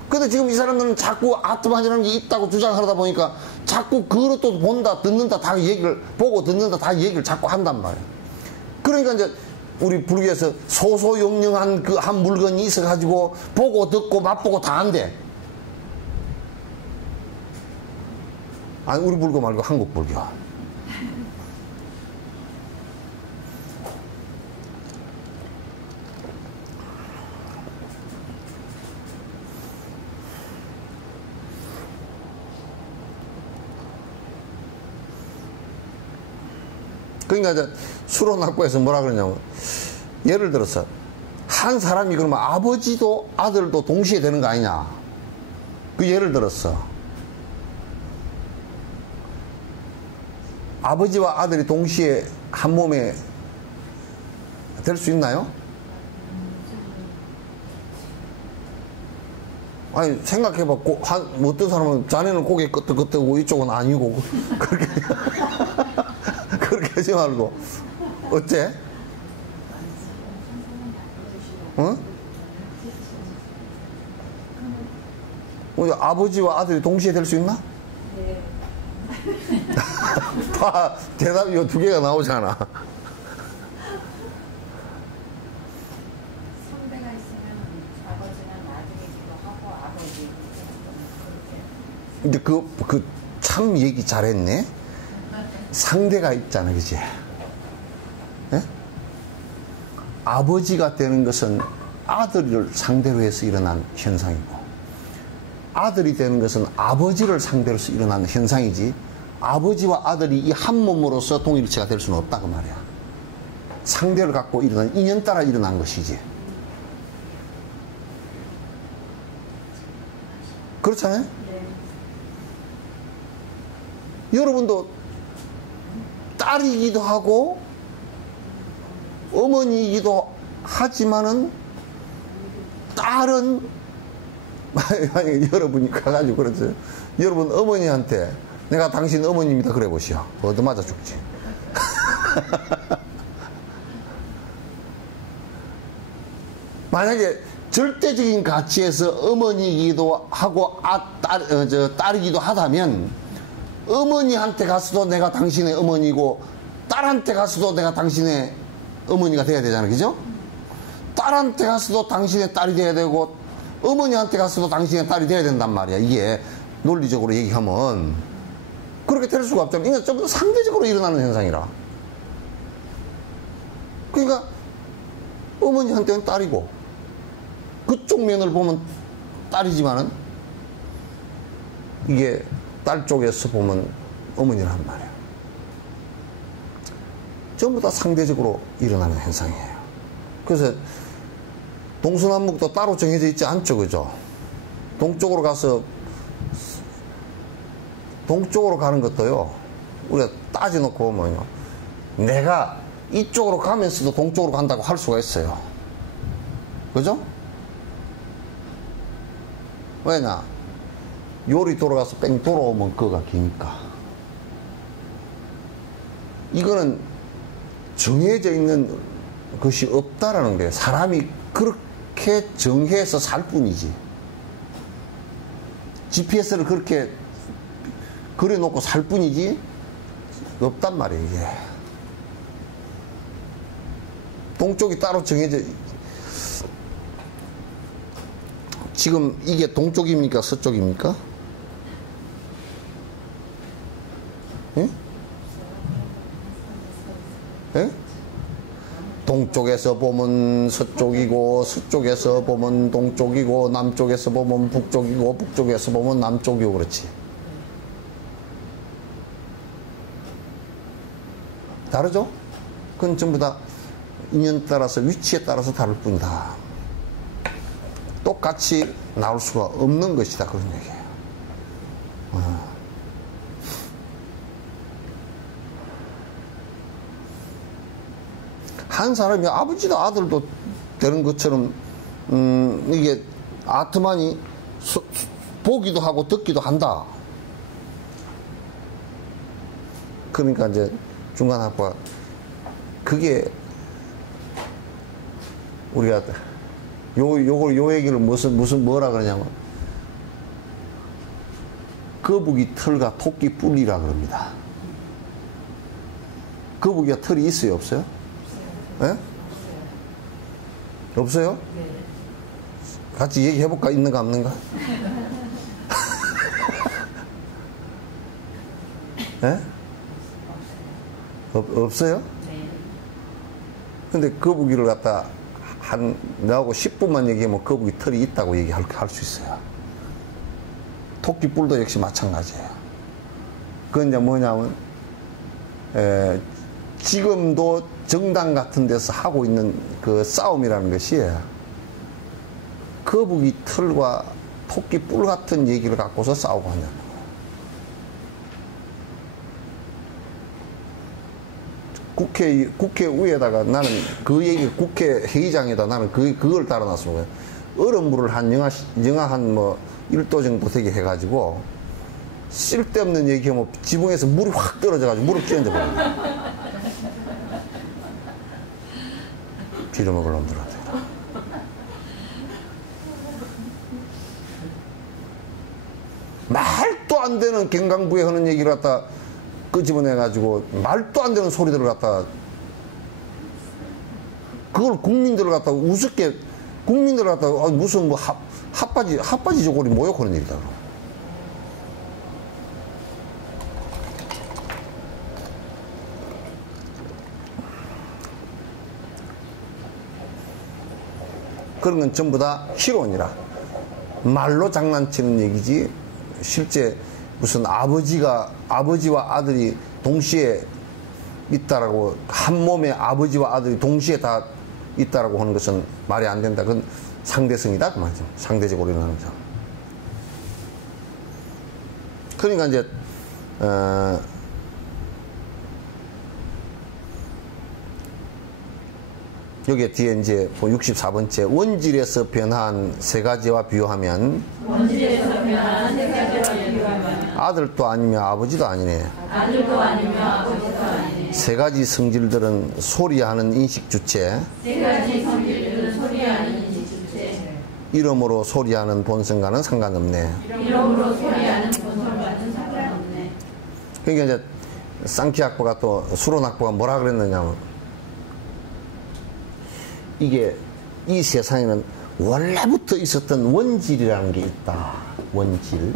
근데 지금 이 사람들은 자꾸 아트만이라는 게 있다고 주장하다 보니까 자꾸 그걸 또 본다, 듣는다, 다 얘기를 보고 듣는다, 다 얘기를 자꾸 한단 말이야. 그러니까 이제 우리 불교에서 소소용령한 그 한 물건이 있어가지고 보고 듣고 맛보고 다 한대. 아니, 우리 불교 말고 한국 불교. 그러니까 이제 수로낙부에서 뭐라 그러냐면, 예를 들어서 한 사람이 그러면 아버지도 아들도 동시에 되는 거 아니냐, 그 예를 들었어. 아버지와 아들이 동시에 한 몸에 될 수 있나요? 아니, 생각해봐. 어떤 사람은 자네는 고개 끄덕끄덕하고 이쪽은 아니고. 그렇게, 그렇게 하지 말고. 어째? 어? 아버지와 아들이 동시에 될 수 있나? 네. 다 대답이 두 개가 나오잖아. 상대가 있으면 아버지는 아들이기도 하고 아버지 근데 참 얘기 잘했네. 상대가 있잖아, 그지? 예? 아버지가 되는 것은 아들을 상대로 해서 일어난 현상이고, 아들이 되는 것은 아버지를 상대로 해서 일어나는 현상이지, 아버지와 아들이 이 한 몸으로서 동일체가 될 수는 없다 그 말이야. 상대를 갖고 일어난, 인연 따라 일어난 것이지. 그렇잖아요? 네. 여러분도 딸이기도 하고 어머니이기도 하지만은, 딸은 만약에 여러분이 가가지고 그러죠. 여러분 어머니한테 내가 당신 어머니입니다 그래 보시오. 얻어맞아 죽지. 만약에 절대적인 가치에서 어머니이기도 하고 딸이기도 하다면, 어머니한테 가서도 내가 당신의 어머니고 딸한테 가서도 내가 당신의 어머니가 돼야 되잖아, 그죠? 딸한테 가서도 당신의 딸이 돼야 되고 어머니한테 가서도 당신의 딸이 돼야 된단 말이야. 이게 논리적으로 얘기하면 그렇게 될 수가 없잖아. 이게 좀 상대적으로 일어나는 현상이라. 그러니까 어머니한테는 딸이고 그쪽 면을 보면 딸이지만은 이게 딸 쪽에서 보면 어머니란 말이에요. 전부 다 상대적으로 일어나는 현상이에요. 그래서 동서남북도 따로 정해져 있지 않죠, 그죠? 동쪽으로 가는 것도요, 우리가 따져놓고 보면요, 내가 이쪽으로 가면서도 동쪽으로 간다고 할 수가 있어요. 그죠? 왜냐? 요리 돌아가서 뺑 돌아오면 그거가 기니까. 이거는 정해져 있는 것이 없다라는 거예요. 사람이 그렇게 정해서 살 뿐이지. GPS를 그렇게 그려놓고 살 뿐이지 없단 말이에요, 이게. 동쪽이 따로 정해져. 지금 이게 동쪽입니까? 서쪽입니까? 예? 예? 동쪽에서 보면 서쪽이고, 서쪽에서 보면 동쪽이고, 남쪽에서 보면 북쪽이고, 북쪽에서 보면 남쪽이고, 그렇지. 다르죠? 그건 전부 다 인연 따라서, 위치에 따라서 다를 뿐이다. 똑같이 나올 수가 없는 것이다, 그런 얘기예요. 한 사람이 아버지도 아들도 되는 것처럼 이게 아트만이 보기도 하고 듣기도 한다. 그러니까 이제 중간학과 그게 우리가 요 얘기를 뭐라 그러냐면, 거북이 털과 토끼 뿔이라 그럽니다. 거북이가 털이 있어요, 없어요? 예? 없어요? 같이 얘기해볼까? 있는가 없는가? 예? 없어요? 근데 거북이를 갖다 나하고 10분만 얘기하면 거북이 털이 있다고 얘기할 수 있어요. 토끼 뿔도 역시 마찬가지예요. 그건 이제 뭐냐면, 지금도 정당 같은 데서 하고 있는 그 싸움이라는 것이 거북이 털과 토끼 뿔 같은 얘기를 갖고서 싸우고 한다는 거예요. 국회의에다가 나는 그 얘기 국회회의장에다 나는 그걸 달아놨습니다. 얼음물을 영하 한 뭐 1도 정도 되게 해가지고 쓸데없는 얘기하면 지붕에서 물이 확 떨어져가지고 무릎 끼얹어 버립니다. 빌어먹을 놈들한테. 말도 안 되는 경강부에 하는 얘기를 갖다 끄집어내가지고 말도 안 되는 소리들을 갖다 그걸 국민들을 갖다 우습게 국민들을 갖다 무슨 뭐 핫바지 저고리 뭐요 그런 일이다. 그런 건 전부 다 희론이라 말로 장난치는 얘기지 실제 무슨 아버지와 아들이 동시에 있다라고 한 몸에 아버지와 아들이 동시에 다 있다라고 하는 것은 말이 안 된다. 그건 상대성이다 그 말이죠. 상대적으로 일어나는 거. 그러니까 이제 여기에 뒤에 이제 64번째 원질에서 변한 세 가지와 비유하면 아들도 아니며 아버지도 아니네. 세 가지 성질들은 소리하는 인식 주체. 이름으로 소리하는 본성과는 상관없네. 그러니까 이제 쌍키학부가 또 수론학부가 뭐라 그랬느냐면 이게 이 세상에는 원래부터 있었던 원질이라는 게 있다. 원질.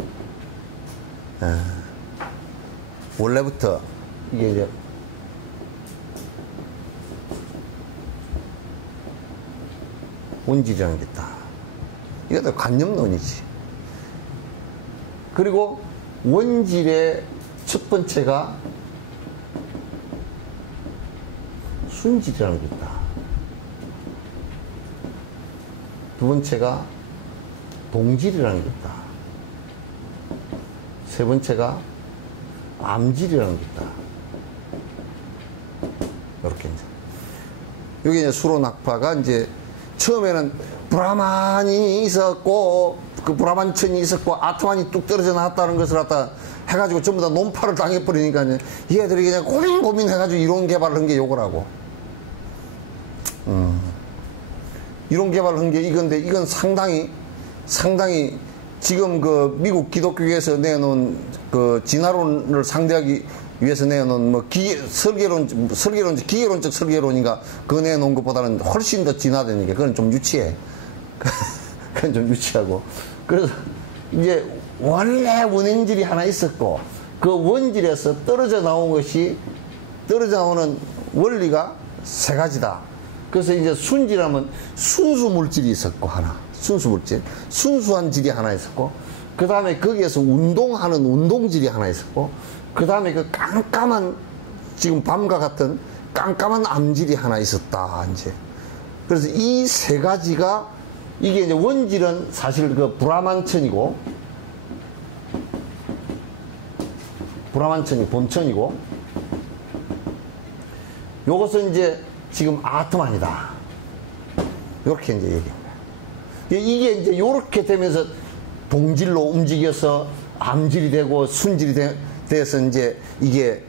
원래부터 이게 이제 원질이라는 게 있다. 이것도 관념론이지. 그리고 원질의 첫 번째가 순질이라는 게 있다. 두 번째가 동질이라는 게 있다. 세 번째가 암질이라는 게 있다. 이렇게 이제. 여기 이제 수론학파가 이제 처음에는 브라만이 있었고, 그 브라만천이 있었고, 아트만이 뚝 떨어져 나왔다는 것을 갖다 해가지고 전부 다 논파를 당해버리니까 이제 얘들이 그냥 고민해가지고 이론 개발을 한 게 요걸 하고. 이론 개발을 한 게 이건데, 이건 상당히 지금 그 미국 기독교에서 내놓은 그 진화론을 상대하기 위해서 내놓은 뭐 기계론적 설계론인가 그거 내놓은 것보다는 훨씬 더 진화되는 게 그건 좀 유치해. 그건 좀 유치하고. 그래서 이제 원래 원행질이 하나 있었고 그 원질에서 떨어져 나오는 원리가 세 가지다. 그래서 이제 순질하면 순수 물질이 있었고 하나. 순수 물질. 순수한 질이 하나 있었고 그 다음에 거기에서 운동하는 운동질이 하나 있었고 그 다음에 그 깜깜한 지금 밤과 같은 깜깜한 암질이 하나 있었다. 이제. 그래서 이 세 가지가 이게 이제 원질은 사실 그 브라만천이고 브라만천이 본천이고 요것은 이제 지금 아트만이다. 이렇게 이제 얘기합니다. 이게 이제 요렇게 되면서 동질로 움직여서 암질이 되고 순질이 돼서 이제 이게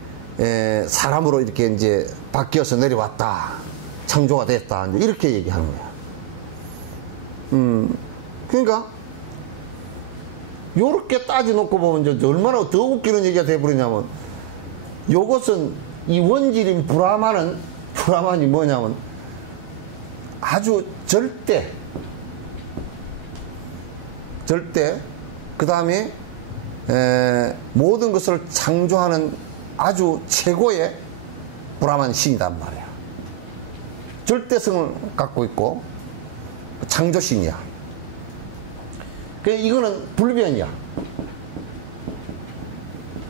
사람으로 이렇게 이제 바뀌어서 내려왔다. 창조가 됐다. 이제 이렇게 얘기하는 거야. 그러니까 요렇게 따져놓고 보면 이제 얼마나 더 웃기는 얘기가 돼버리냐면 요것은 이 원질인 브라만이 뭐냐면 아주 절대 그 다음에 모든 것을 창조하는 아주 최고의 브라만 신이단 말이야. 절대성을 갖고 있고 창조신이야. 이거는 불변이야.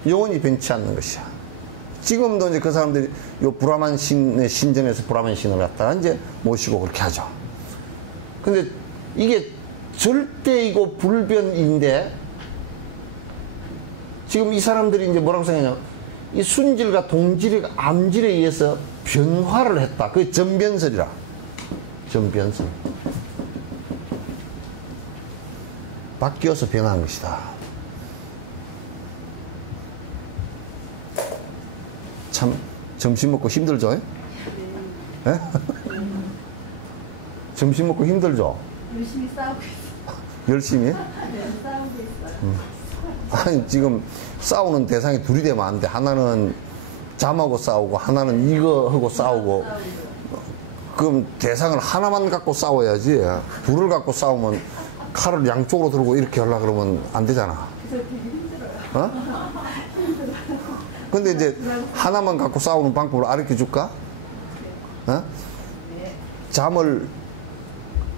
영원히 변치 않는 것이야. 지금도 이제 그 사람들이 요 브라만 신의 신전에서 브라만 신을 갖다가 이제 모시고 그렇게 하죠. 근데 이게 절대이고 불변인데 지금 이 사람들이 이제 뭐라고 생각하냐. 이 순질과 동질이 암질에 의해서 변화를 했다. 그게 전변설이라. 전변설. 바뀌어서 변한 것이다. 참 점심 먹고 힘들죠? 네? 점심 먹고 힘들죠? 열심히 싸우고 있어요. 열심히? 네, 싸우고 있어요. 아니 지금 싸우는 대상이 둘이 되면 안 돼. 하나는 잠하고 싸우고 하나는 이거 하고 싸우고. 그럼 대상을 하나만 갖고 싸워야지. 둘을 갖고 싸우면 칼을 양쪽으로 들고 이렇게 하려고 그러면 안 되잖아. 그래서 되게 힘들어요. 어? 근데 이제 하나만 갖고 싸우는 방법을 알려 줄까? 어? 잠을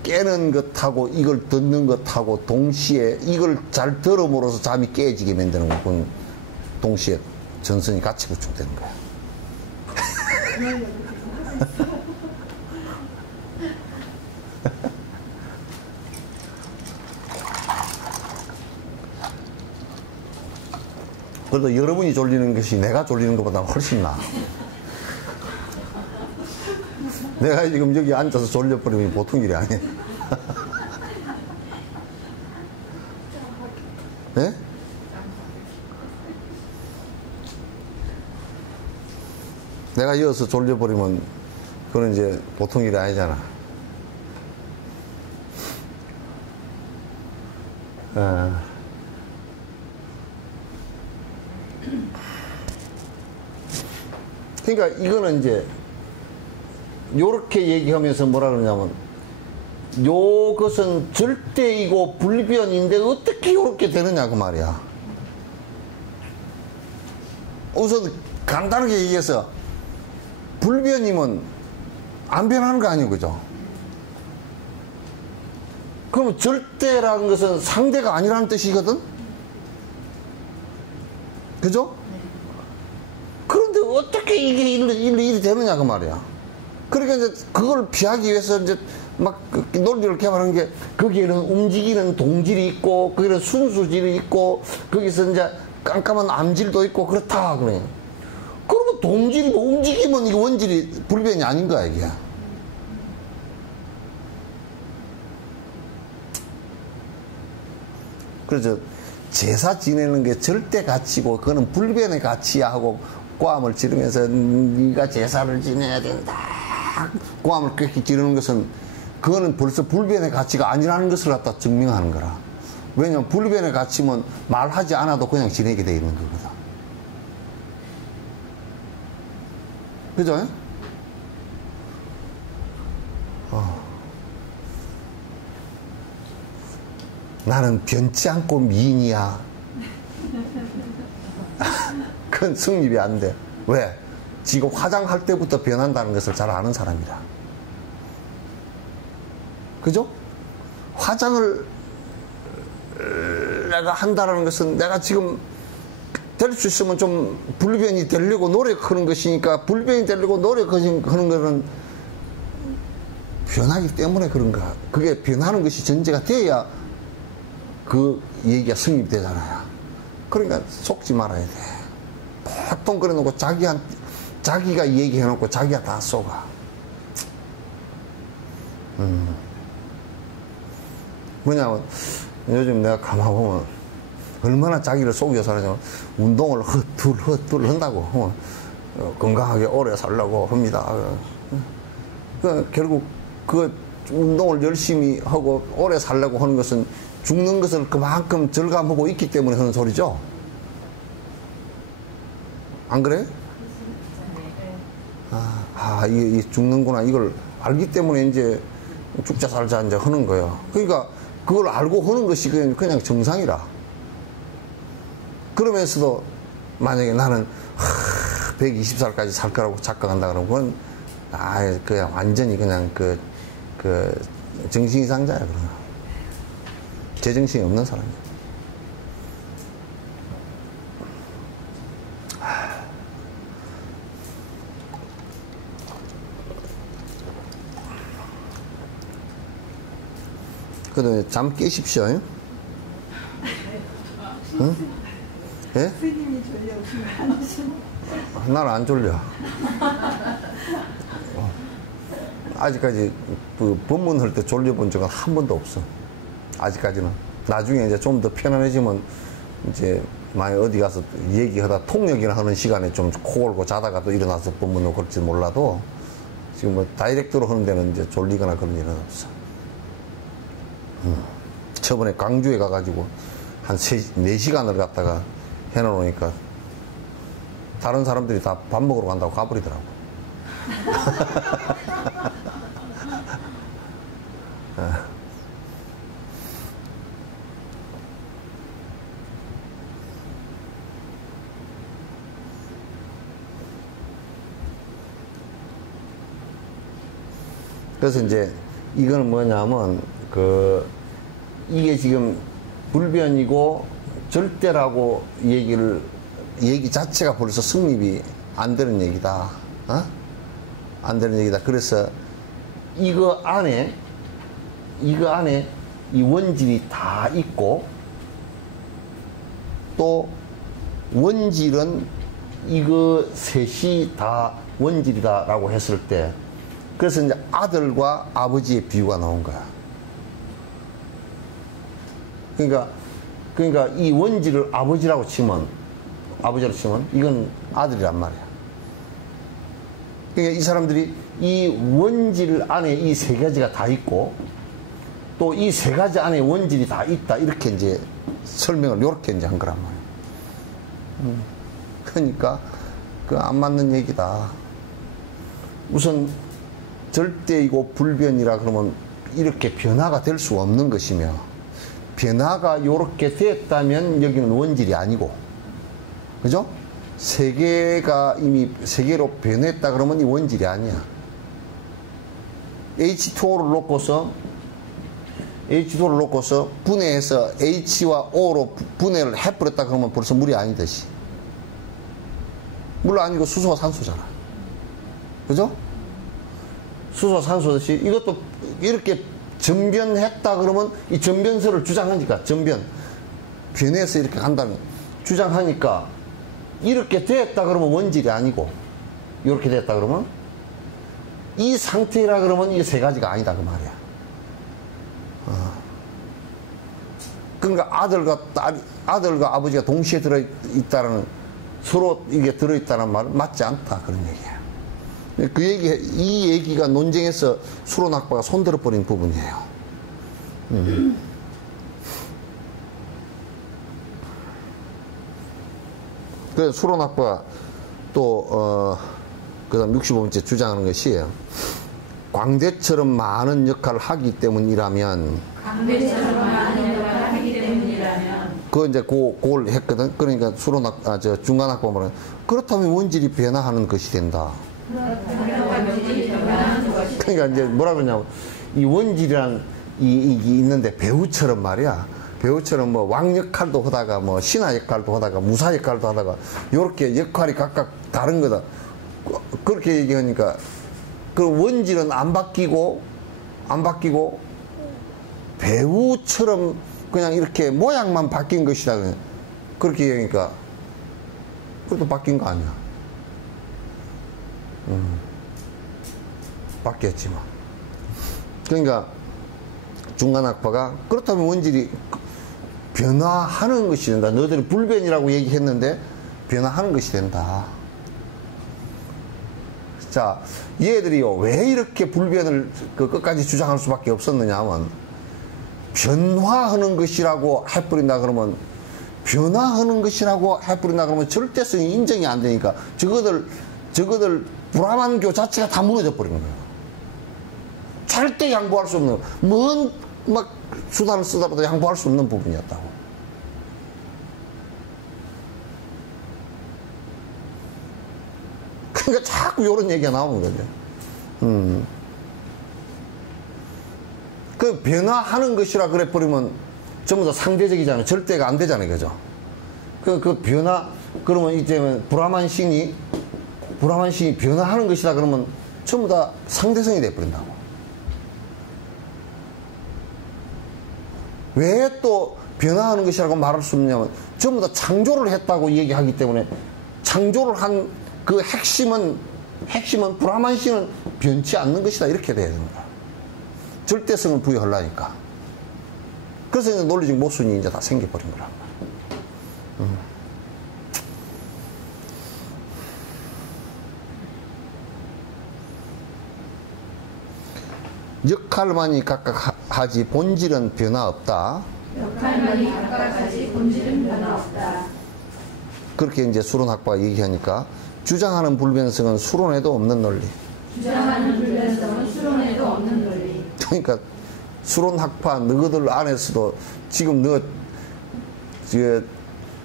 깨는 것하고 이걸 듣는 것하고 동시에 이걸 잘 들음으로써 잠이 깨지게 만드는 건 동시에 전선이 같이 구축되는 거야. 그래도 여러분이 졸리는 것이 내가 졸리는 것보다 훨씬 나아. 내가 지금 여기 앉아서 졸려버리면 보통 일이 아니야. 네? 내가 이어서 졸려버리면 그건 이제 보통 일이 아니잖아. 그러니까 이거는 이제 요렇게 얘기하면서 뭐라 그러냐면 요것은 절대이고 불변인데 어떻게 요렇게 되느냐 그 말이야. 우선 간단하게 얘기해서 불변이면 안 변하는 거 아니에요, 그죠? 그러면 절대라는 것은 상대가 아니라는 뜻이거든? 그죠? 그런데 어떻게 이게 일이 되느냐 그 말이야. 그러니까 이제 그걸 피하기 위해서 이제 막 논리를 개발한 게 거기에는 움직이는 동질이 있고 거기는 순수질이 있고 거기서 이제 깜깜한 암질도 있고 그렇다 그래. 그러면 동질이 뭐 움직이면 이게 원질이 불변이 아닌 거야 이게. 그래서 제사 지내는 게 절대 가치고 그거는 불변의 가치야 하고 고함을 지르면서 네가 제사를 지내야 된다. 고함을 그렇게 지르는 것은 그거는 벌써 불변의 가치가 아니라는 것을 갖다 증명하는 거라. 왜냐면 불변의 가치면 말하지 않아도 그냥 지내게 돼 있는 거거든. 그죠? 나는 변치 않고 미인이야. 그건 성립이 안 돼. 왜? 지금 화장할 때부터 변한다는 것을 잘 아는 사람이라. 그죠? 화장을 내가 한다는 것은 내가 지금 될 수 있으면 좀 불변이 되려고 노력하는 것이니까 불변이 되려고 노력하는 거는 변하기 때문에 그런 거야. 그게 변하는 것이 전제가 돼야 그 얘기가 성립되잖아요. 그러니까 속지 말아야 돼. 보통 그래 놓고 자기가 얘기해 놓고 자기가 다 속아. 뭐냐면 요즘 내가 가만 보면 얼마나 자기를 속여서 하냐면 운동을 헛둘 한다고. 건강하게 오래 살려고 합니다. 결국 그 운동을 열심히 하고 오래 살려고 하는 것은 죽는 것을 그만큼 절감하고 있기 때문에 하는 소리죠. 안 그래? 이게 죽는구나. 이걸 알기 때문에 이제 죽자 살자 이제 하는 거예요. 그러니까 그걸 알고 하는 것이 그냥 정상이라. 그러면서도 만약에 나는 120살까지 살 거라고 착각한다 그러면 그건 그냥 완전히 그냥 그 정신이상자야. 그러면 제정신이 없는 사람이야. 그래도 잠 깨십시오. 응? 예? 스님이 졸려오시면 안 되시면 나는 안 졸려. 아직까지 그 법문할 때 졸려본 적은 한 번도 없어. 아직까지는. 나중에 이제 좀 더 편안해지면 이제 만약 어디 가서 얘기하다 통역이나 하는 시간에 좀 코 골고 자다가 또 일어나서 법문을 걸지 몰라도 지금 뭐 다이렉트로 하는 데는 이제 졸리거나 그런 일은 없어. 저번에 광주에 가가지고 한 4시간을 갔다가 해놓으니까 다른 사람들이 다 밥 먹으러 간다고 가버리더라고. 그래서 이제 이거는 뭐냐면 이게 지금 불변이고 절대라고 얘기 자체가 벌써 성립이 안 되는 얘기다. 안 되는 얘기다. 그래서 이거 안에 이 원질이 다 있고 또 원질은 이거 셋이 다 원질이다라고 했을 때 그래서 이제 아들과 아버지의 비유가 나온 거야. 그러니까 이 원질을 아버지라고 치면 이건 아들이란 말이야. 그러니까 이 사람들이 이 원질 안에 이 세 가지가 다 있고 또 이 세 가지 안에 원질이 다 있다. 이렇게 이제 설명을 이렇게 이제 한 거란 말이야. 그러니까 그 안 맞는 얘기다. 우선 절대이고 불변이라 그러면 이렇게 변화가 될 수 없는 것이며 변화가 이렇게 됐다면 여기는 원질이 아니고 그죠? 세계가 이미 세계로 변했다 그러면 이 원질이 아니야. H2O를 놓고서 분해해서 H와 O로 분해를 해버렸다 그러면 벌써 물이 아니듯이. 물 아니고 수소와 산소잖아. 그죠? 수소와 산소듯이 이것도 이렇게 전변했다 그러면 이 전변설을 주장하니까 변해서 이렇게 간다는 주장하니까 이렇게 됐다 그러면 원질이 아니고 이렇게 됐다 그러면 이 상태라 그러면 이 세 가지가 아니다 그 말이야. 그러니까 아들과 아버지가 동시에 들어있다는 서로 이게 들어있다는 말은 맞지 않다 그런 얘기야. 이 얘기가 논쟁에서 수론학파가 손들어버린 부분이에요. 그래서 수론학파가 또, 그 다음 65번째 주장하는 것이 광대처럼 많은 역할을 하기 때문이라면 그거 이제 그걸 했거든. 그러니까 중간학파 말은 그렇다면 원질이 변화하는 것이 된다. 그러니까 이제 뭐라 그러냐면 이 원질이란 이 있는데 배우처럼 말이야. 배우처럼 뭐 왕 역할도 하다가 뭐 신하 역할도 하다가 무사 역할도 하다가 요렇게 역할이 각각 다른 거다. 그렇게 얘기하니까 그 원질은 안 바뀌고 배우처럼 그냥 이렇게 모양만 바뀐 것이다. 그렇게 얘기하니까 그것도 바뀐 거 아니야. 바뀌었지만. 그러니까 중간학파가 그렇다면 원질이 변화하는 것이 된다. 너희들이 불변이라고 얘기했는데 변화하는 것이 된다. 자, 얘들이요 왜 이렇게 불변을 끝까지 주장할 수밖에 없었느냐 하면 변화하는 것이라고 해버린다 그러면 변화하는 것이라고 해버린다 그러면 절대성이 인정이 안 되니까 저거들 브라만교 자체가 다 무너져 버리는 거예요. 절대 양보할 수 없는 먼 막 수단을 쓰다보다 양보할 수 없는 부분이었다고. 그러니까 자꾸 이런 얘기가 나오는 거죠. 그 변화하는 것이라 그래 버리면 전부 다 상대적이잖아요. 절대가 안 되잖아요, 그죠? 그 변화 그러면 이제 브라만 신이 변화하는 것이다 그러면 전부 다 상대성이 돼 버린다고. 왜 또 변화하는 것이라고 말할 수 없냐면 전부 다 창조를 했다고 얘기하기 때문에 창조를 한 그 핵심은 브라만신은 변치 않는 것이다. 이렇게 돼야 됩니다. 절대성을 부여하려니까. 그래서 이제 논리적 모순이 이제 다 생겨버린 거란 말이야. 역할만이 각각 하지 본질은 변화 없다. 역할만이 각각 하지 본질은 변화 없다. 그렇게 이제 수론학파가 얘기하니까 주장하는 불변성은 수론에도 없는 논리. 주장하는 불변성은 수론에도 없는 논리. 그러니까 수론학파 너희들 안에서도 지금 너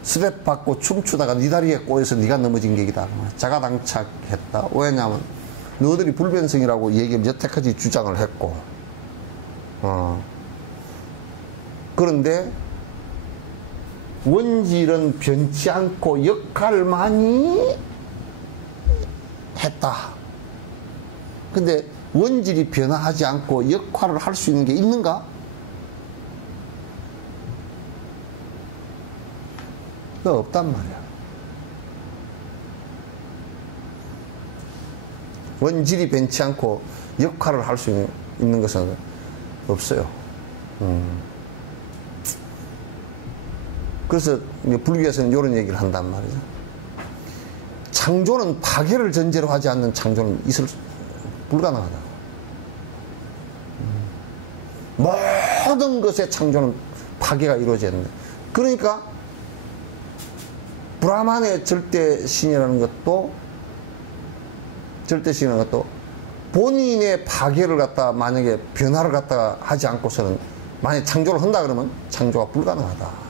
스텝 받고 춤추다가 네 다리에 꼬여서 네가 넘어진 계기다. 자가당착했다. 왜냐하면 너희들이 불변성이라고 얘기를 여태까지 주장을 했고, 그런데 원질은 변치 않고 역할만이 했다. 근데 원질이 변화하지 않고 역할을 할 수 있는 게 있는가? 그거 없단 말이야. 원질이 변치 않고 역할을 할 수 있는 것은 없어요. 그래서 불교에서는 이런 얘기를 한단 말이죠. 창조는 파괴를 전제로 하지 않는 창조는 불가능하다. 모든 것의 창조는 파괴가 이루어졌는데, 그러니까 브라만의 절대신이라는 것도 본인의 파괴를 갖다 만약에 변화를 갖다가 하지 않고서는 만약에 창조를 한다 그러면 창조가 불가능하다.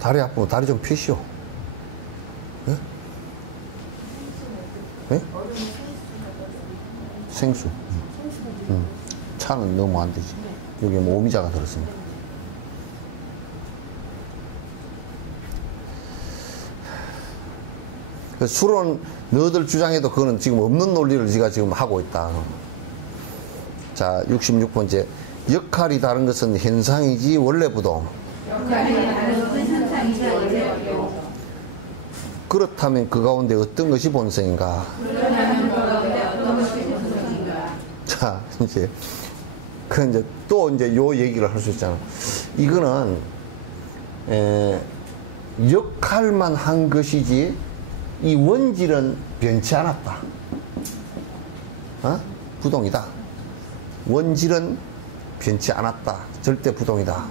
다리 아프면 다리 좀 펴시오. 네? 네? 생수. 차는 너무 안 되지. 여기 뭐 오미자가 들었습니다. 수론 너희들 주장해도 그거는 지금 없는 논리를 네가 지금 하고 있다. 자, 66번째. 역할이 다른 것은 현상이지 원래 부동. 역할이 다른 것은 현상이지 원래 부동. 그렇다면 그 가운데 어떤 것이 본성인가? 그렇다면 그 가운데 어떤 것이 본성인가? 자, 이제 그 이제 또 이제 요 얘기를 할 수 있잖아. 이거는 역할만 한 것이지 이 원질은 변치 않았다. 부동이다. 원질은 변치 않았다. 절대 부동이다.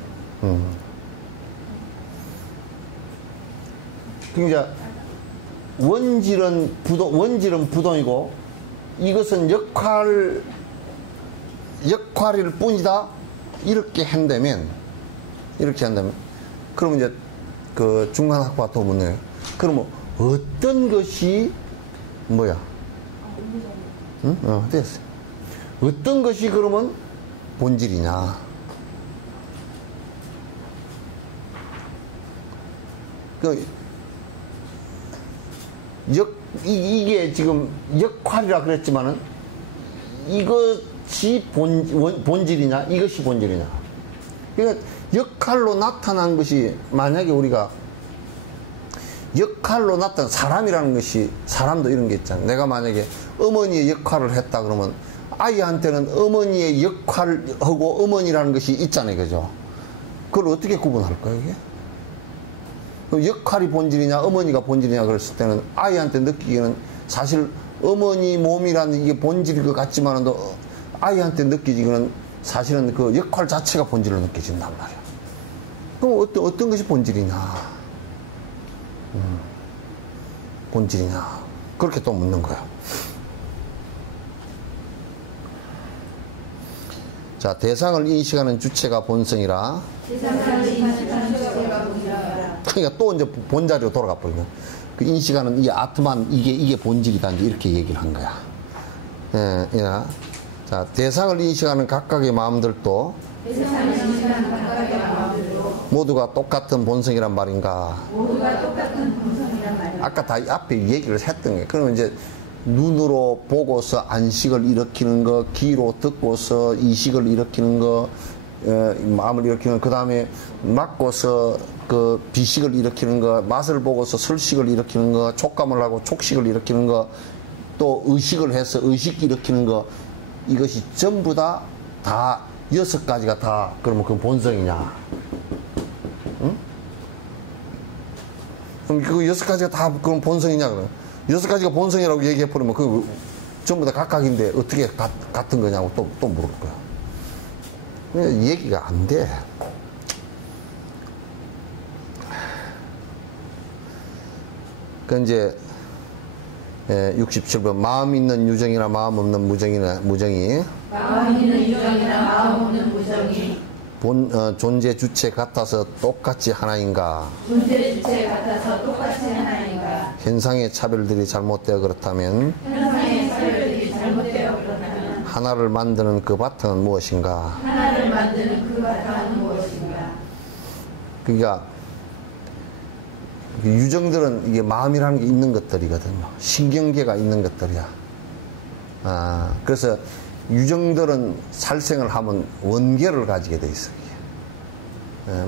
그러니까 원질은 부동이고 이것은 역할일 뿐이다. 이렇게 한다면 그러면 이제 그 중간학파 또 묻네요. 그러면 어떤 것이 뭐야? 응? 됐어. 어떤 것이 그러면 본질이냐? 이게 지금 역할이라 그랬지만은 이것이 본질이냐? 이것이 본질이냐? 그러니까 역할로 나타난 것이 만약에 우리가 역할로 나타난 사람이라는 것이 사람도 이런 게 있잖아. 내가 만약에 어머니의 역할을 했다 그러면 아이한테는 어머니의 역할하고 어머니라는 것이 있잖아요. 그죠? 그걸 어떻게 구분할까요, 이게? 역할이 본질이냐, 어머니가 본질이냐 그랬을 때는 아이한테 느끼기에는 사실 어머니 몸이라는 이게 본질일 것 같지만은 아이한테 느끼기는 사실은 그 역할 자체가 본질로 느껴진단 말이야. 그럼 어떤 것이 본질이냐? 본질이냐? 그렇게 또 묻는 거야. 자, 대상을 인식하는 주체가 본성이라. 대상을 인식하는 주체가 본성이라. 그러니까 또 이제 본자리로 돌아가 버리면 그 인식하는 이 아트만 이게 본질이다 이제 이렇게 얘기를 한 거야. 자, 대상을 인식하는 각각의 마음들도 대상을 인식하는 각각의 마음들도 모두가 똑같은 본성이란 말인가. 모두가 똑같은 본성이란 말이야. 아까 다 앞에 얘기를 했던 게, 그러면 이제 눈으로 보고서 안식을 일으키는 거, 귀로 듣고서 이식을 일으키는 거, 마음을 일으키는 거, 그 다음에 맡고서 그 비식을 일으키는 거, 맛을 보고서 설식을 일으키는 거, 촉감을 하고 촉식을 일으키는 거, 또 의식을 해서 의식 일으키는 거, 이것이 전부 다 6가지가 다 그러면 그 본성이냐? 응? 그럼 그 6가지가 다 그런 본성이냐? 그럼 6가지가 본성이라고 얘기해 버리면 그 전부 다 각각인데 어떻게 같은 거냐고 또 물을 거야. 얘기가 안 돼. 그 이제 67번 마음 있는 유정이나 마음 없는 무정이 마음 있는 유정이나 마음 없는 무정이 존재 주체 같아서 똑같이 하나인가? 존재 주체 같아서 똑같이 하나인가? 현상의 차별들이 잘못되어 그렇다면 현상의 차별들이 잘못되어 그렇다면 하나를 만드는 그 바탕은 무엇인가? 하나를 만드는 그 바탕은 무엇인가? 그러니까 유정들은 이게 마음이라는 게 있는 것들이거든요. 신경계가 있는 것들이야. 그래서 유정들은 살생을 하면 원계를 가지게 돼 있어요.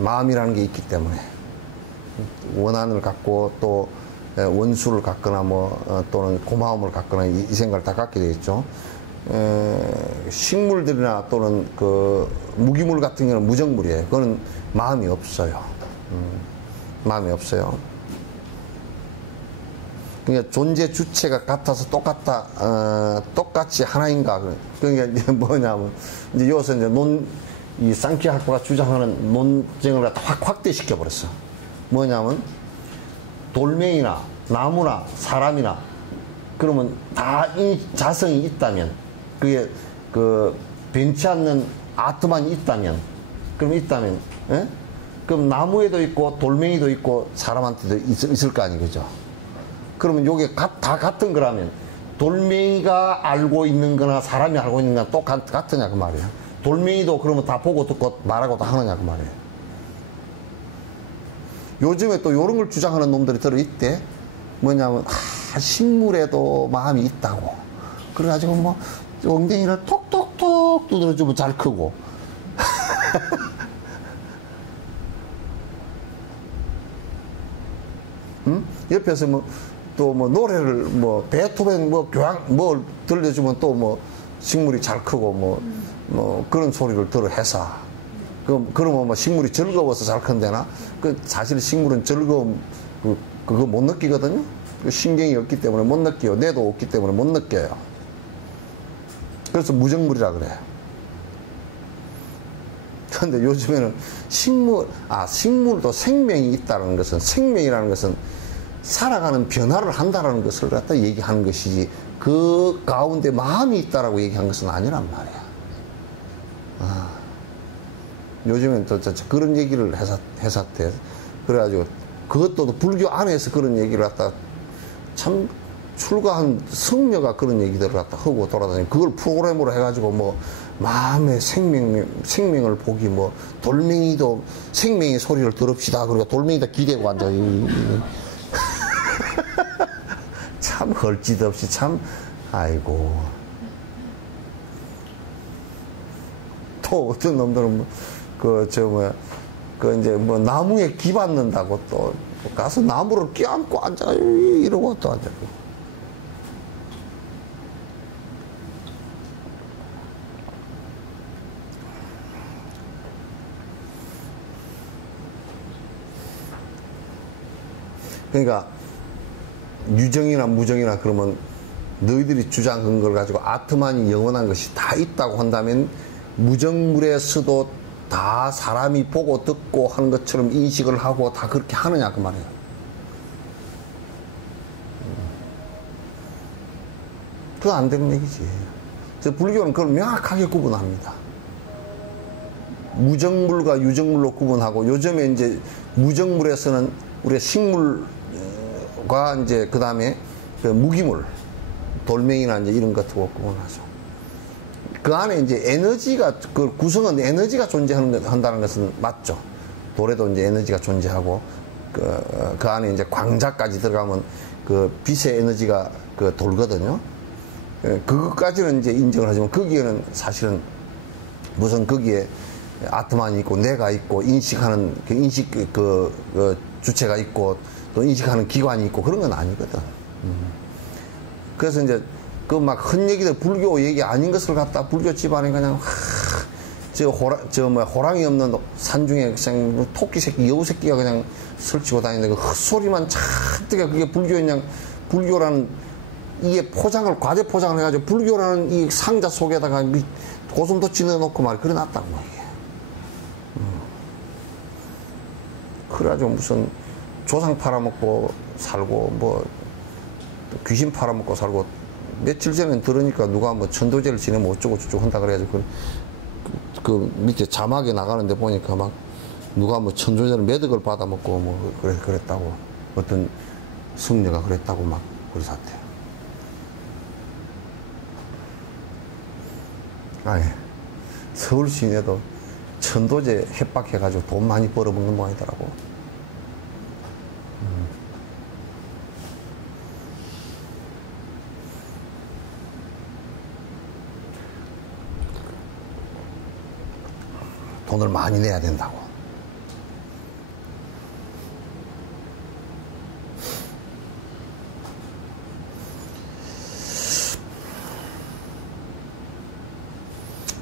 마음이라는 게 있기 때문에 원한을 갖고 또 원수를 갖거나 또는 고마움을 갖거나 이 생각을 다 갖게 되겠죠. 식물들이나 또는 그 무기물 같은 경우는 무정물이에요. 그거는 마음이 없어요. 마음이 없어요. 그러니까 존재 주체가 같아서 똑같이 하나인가. 그러니까 이제 뭐냐면, 이제 여기서 이제 이 상키학파가 주장하는 논쟁을 갖다 확대시켜 버렸어. 뭐냐면, 돌멩이나 나무나 사람이나, 그러면 다 이 자성이 있다면, 그게 변치 않는 아트만 있다면, 그럼 나무에도 있고 돌멩이도 있고 사람한테도 있을 거 아니에요, 그죠? 그러면 요게 다 같은 거라면 돌멩이가 알고 있는 거나 사람이 알고 있는 거나 똑같으냐 그 말이에요. 돌멩이도 그러면 다 보고 듣고 말하고 다 하느냐 그 말이에요. 요즘에 또 요런 걸 주장하는 놈들이 들어있대. 뭐냐면 식물에도 마음이 있다고. 그래가지고 엉덩이를 톡톡톡 두드려주면 잘 크고 응? 옆에서 또 노래를 베토벤 교향 들려주면 또 식물이 잘 크고 그런 소리를 들어 해서 그러면 식물이 즐거워서 잘 큰대나? 사실 식물은 즐거움 그거 못 느끼거든요. 신경이 없기 때문에 못 느껴요. 뇌도 없기 때문에 못 느껴요. 그래서 무정물이라 그래. 그런데 요즘에는 식물도 생명이 있다는 것은, 생명이라는 것은 살아가는 변화를 한다는 것을 갖다 얘기하는 것이지, 그 가운데 마음이 있다라고 얘기한 것은 아니란 말이야. 요즘엔 또 그런 얘기를 해샀대. 그래가지고 그것도 불교 안에서 그런 얘기를 갖다 참 출가한 성녀가 그런 얘기들을 갖다 하고 돌아다니고, 그걸 프로그램으로 해가지고 마음의 생명을 보기, 돌멩이도 생명의 소리를 들읍시다. 그리고 돌멩이다 기대고 앉아. 참 헐짓 없이 참, 아이고. 또 어떤 놈들은 나무에 기 받는다고 또 가서 나무를 껴안고 앉아. 이러고 또 앉아. 그러니까 유정이나 무정이나 그러면 너희들이 주장한 걸 가지고 아트만이 영원한 것이 다 있다고 한다면 무정물에서도 다 사람이 보고 듣고 하는 것처럼 인식을 하고 다 그렇게 하느냐 그 말이에요. 그거 안 되는 얘기지. 불교는 그걸 명확하게 구분합니다. 무정물과 유정물로 구분하고, 요즘에 이제 무정물에서는 우리가 식물과 이제 그 다음에 무기물, 돌멩이나 이제 이런 것하고 구분하죠. 그 안에 이제 에너지가, 그 구성은 에너지가 존재한다는 것은 맞죠. 돌에도 이제 에너지가 존재하고 그 안에 이제 광자까지 들어가면 그 빛의 에너지가 그 돌거든요. 그것까지는 이제 인정을 하지만 거기에는 사실은 무슨 거기에 아트만이 있고 내가 있고 인식하는 그 인식 그 주체가 있고 또 인식하는 기관이 있고 그런 건 아니거든. 그래서 이제 그 막 헛얘기들 불교 얘기 아닌 것을 갖다 불교 집안에 그냥 호랑이 없는 산중에 그냥 토끼 새끼 여우 새끼가 그냥 설치고 다니는 그 헛소리만 잔뜩 그게 불교인 불교라는 이게 포장을 과대 포장을 해가지고 불교라는 이 상자 속에다가 고슴도치 넣어놓고 말 그래 놨다고 이게. 그래가지고 무슨 조상 팔아먹고 살고 뭐 귀신 팔아먹고 살고 며칠 전에 들으니까 누가 뭐 천도제를 지내면 어쩌고 저쩌고 한다 그래가지고 그 밑에 자막에 나가는데 보니까 막 누가 뭐 천도제를 매덕을 받아먹고 뭐 그랬다고 어떤 승려가 그랬다고 막 그러셨대요. 아니 서울 시내도 천도제 협박해가지고 돈 많이 벌어먹는 모양이더라고. 돈을 많이 내야 된다고.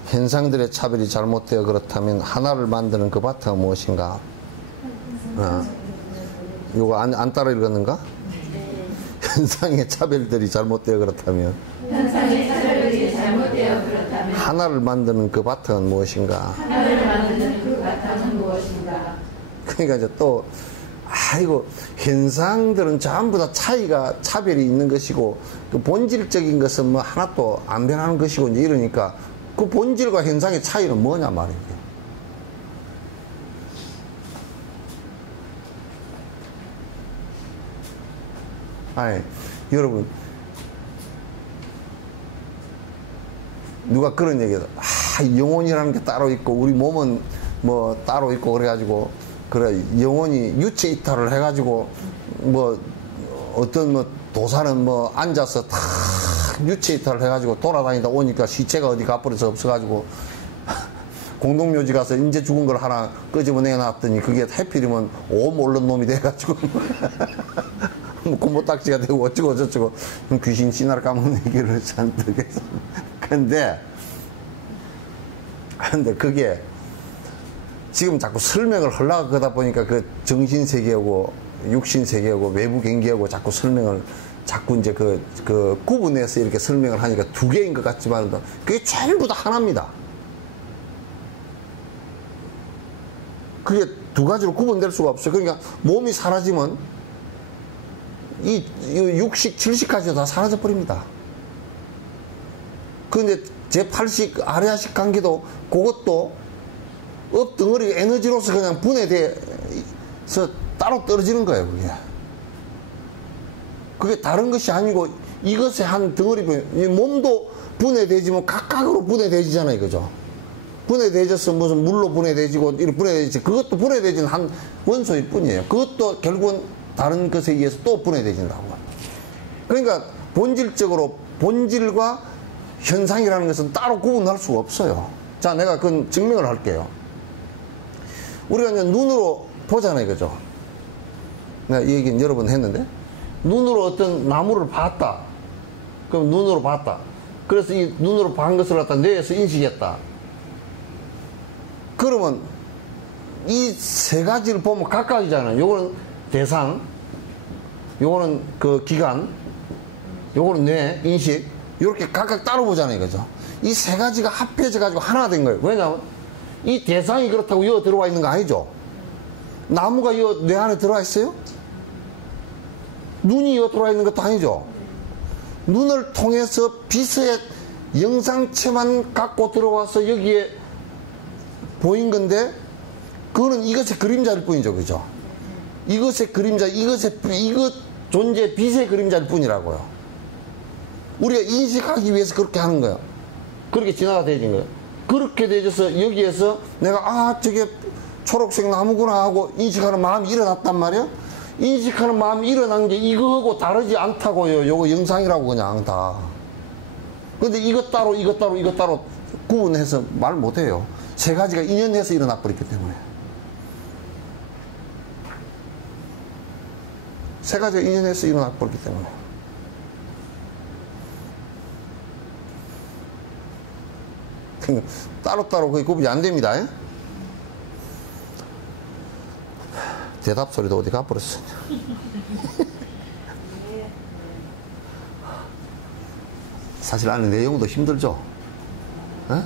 현상들의 차별이 잘못되어 그렇다면 하나를 만드는 그 바탕은 무엇인가? 이거 안 따라 읽었는가? 현상의 차별들이 잘못되어 그렇다면 현상의 차별들이 잘못되어 그렇다면 하나를 만드는 그 바탕은 무엇인가? 하나를 만드는 그 바탕은 무엇인가? 그러니까 이제 또 아이고 현상들은 전부 다 차별이 있는 것이고 그 본질적인 것은 뭐 하나도 안 변하는 것이고 이제 이러니까 그 본질과 현상의 차이는 뭐냐 말이에요. 아니 여러분 누가 그런 얘기해서 영혼이라는 게 따로 있고 우리 몸은 뭐 따로 있고 그래가지고 그래 영혼이 유체 이탈을 해가지고 뭐 어떤 뭐 도사는 뭐 앉아서 다 유체 이탈을 해가지고 돌아다니다 오니까 시체가 어디 가버려서 없어가지고 공동묘지 가서 인제 죽은 걸 하나 끄집어내 놨더니 그게 하필이면 오음 옳는 놈이 돼가지고 뭐 곰보딱지가 되고 어쩌고 저쩌고 귀신 씨나를 까먹는 얘기를 잔뜩 해서 근데 그게 지금 자꾸 설명을 하려고 하다 보니까 그 정신세계하고 육신세계하고 외부경계하고 자꾸 설명을 자꾸 이제 그 구분해서 이렇게 설명을 하니까 두 개인 것 같지만 그게 전부 다 하나입니다. 그게 두 가지로 구분될 수가 없어요. 그러니까 몸이 사라지면 이 육식, 칠식까지 다 사라져 버립니다. 그런데 제8식 아래아식 관계도 그것도 덩어리 에너지로서 그냥 분해돼서 따로 떨어지는 거예요. 그게 다른 것이 아니고 이것의 한 덩어리 몸도 분해되지만 각각으로 분해되지잖아요. 그죠? 분해되져서 무슨 물로 분해되지고 이렇게 분해되지 그것도 분해되지는 한 원소일 뿐이에요. 그것도 결국은 다른 것에 의해서 또 분해되진다고. 그러니까 본질적으로 본질과 현상이라는 것은 따로 구분할 수가 없어요. 자, 내가 그건 증명을 할게요. 우리가 이제 눈으로 보잖아요. 그죠? 내가 이 얘기는 여러 번 했는데, 눈으로 어떤 나무를 봤다. 그럼 눈으로 봤다. 그래서 이 눈으로 본 것을 갖다 뇌에서 인식했다. 그러면 이 세 가지를 보면 각각이잖아요. 요거는 대상, 요거는 그 기관, 요거는 뇌, 인식, 이렇게 각각 따로 보잖아요. 그죠? 이 세 가지가 합해져가지고 하나 된 거예요. 왜냐하면 이 대상이 그렇다고 여 들어와 있는 거 아니죠? 나무가 여 뇌 안에 들어와 있어요? 눈이 여 들어와 있는 것도 아니죠? 눈을 통해서 빛의 영상체만 갖고 들어와서 여기에 보인 건데, 그거는 이것의 그림자일 뿐이죠. 그죠? 이것의 그림자, 이것 존재 빛의 그림자일 뿐이라고요. 우리가 인식하기 위해서 그렇게 하는 거예요. 그렇게 진화가 되어진 거예요. 그렇게 되어져서 여기에서 내가 저게 초록색 나무구나 하고 인식하는 마음이 일어났단 말이야. 인식하는 마음이 일어난 게 이거하고 다르지 않다고요. 요거 영상이라고 그냥 다. 근데 이것 따로 이것 따로 이것 따로 구분해서 말 못해요. 세 가지가 인연해서 일어나 버렸기 때문에. 세 가지가 인연해서 일어나 버렸기 때문에. 따로따로 그게 구분이 안 됩니다. 대답 소리도 어디 가버렸어. 사실 안에 내용도 힘들죠? 에?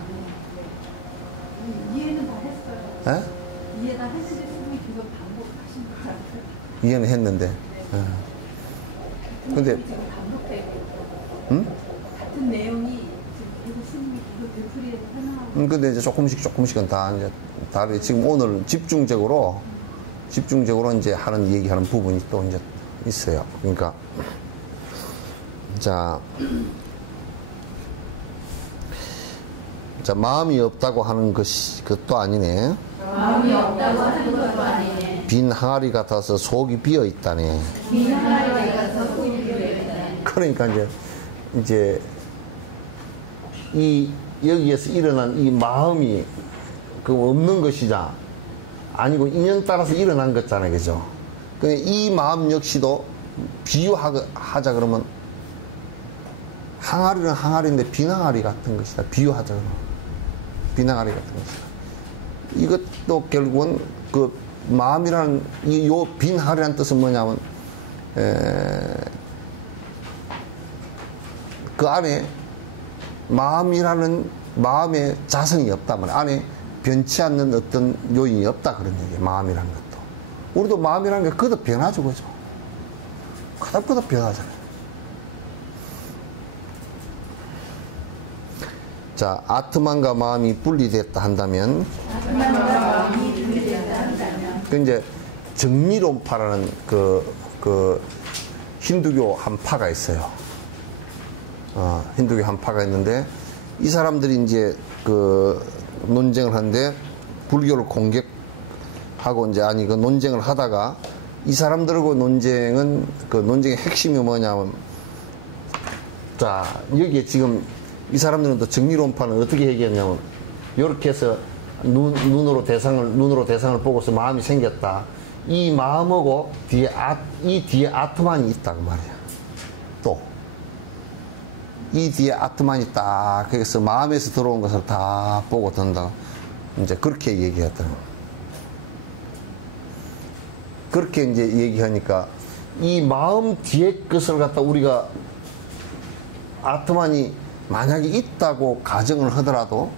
이해는 다 했어요. 에? 이해 다 했는데 선생님이 그거 반복하신 것 같아요. 이해는 했는데. 근데, 지금 반복되고 응? 같은 내용이 지금 스님이 이거 되풀이해서 설명하고 근데 이제 조금씩은 다 이제 다르게 지금 오늘 집중적으로 이제 하는 얘기하는 부분이 또 이제 있어요. 그러니까, 자, 마음이 없다고 하는 것도 아니네. 마음이 없다고 하는 것도 아니네. 빈 항아리 같아서 속이 비어 있다네. 빈 항아리 같아서 속이 비어 있다네. 그러니까 이제 이 여기에서 일어난 이 마음이 그 없는 것이자 아니고 인연 따라서 일어난 것잖아요, 그죠? 근데 이 마음 역시도 비유하자 그러면 항아리는 항아리인데 빈 항아리 같은 것이다. 비유하자 그러면 빈 항아리 같은 것이다. 이것도 결국은 그 마음이라는 이 요 빈 항아리라는 뜻은 뭐냐면 그 안에 마음이라는 마음의 자성이 없다 말이야. 안에 변치 않는 어떤 요인이 없다 그런 얘기예요. 마음이라는 것도. 우리도 마음이라는 게 거듭 변하죠, 그죠? 거듭 변하잖아요. 자, 아트만과 마음이 분리됐다 한다면, 그 이제 정리론파라는 그 힌두교 한 파가 있어요. 힌두교 한 파가 있는데 이 사람들이 이제 그 논쟁을 하는데 불교를 공격하고 이제 그 논쟁을 하다가 이 사람들하고 논쟁은 그 논쟁의 핵심이 뭐냐면 자 여기에 지금 이 사람들은 또 정리론파는 어떻게 얘기했냐면 이렇게 해서 눈으로 대상을 보고서 마음이 생겼다. 이 마음하고 이 뒤에 아트만이 있다 그 말이야. 또 이 뒤에 아트만이 딱 그래서 마음에서 들어온 것을 다 보고 든다. 이제 그렇게 얘기했다. 그렇게 이제 얘기하니까 이 마음 뒤에 것을 갖다 우리가 아트만이 만약에 있다고 가정을 하더라도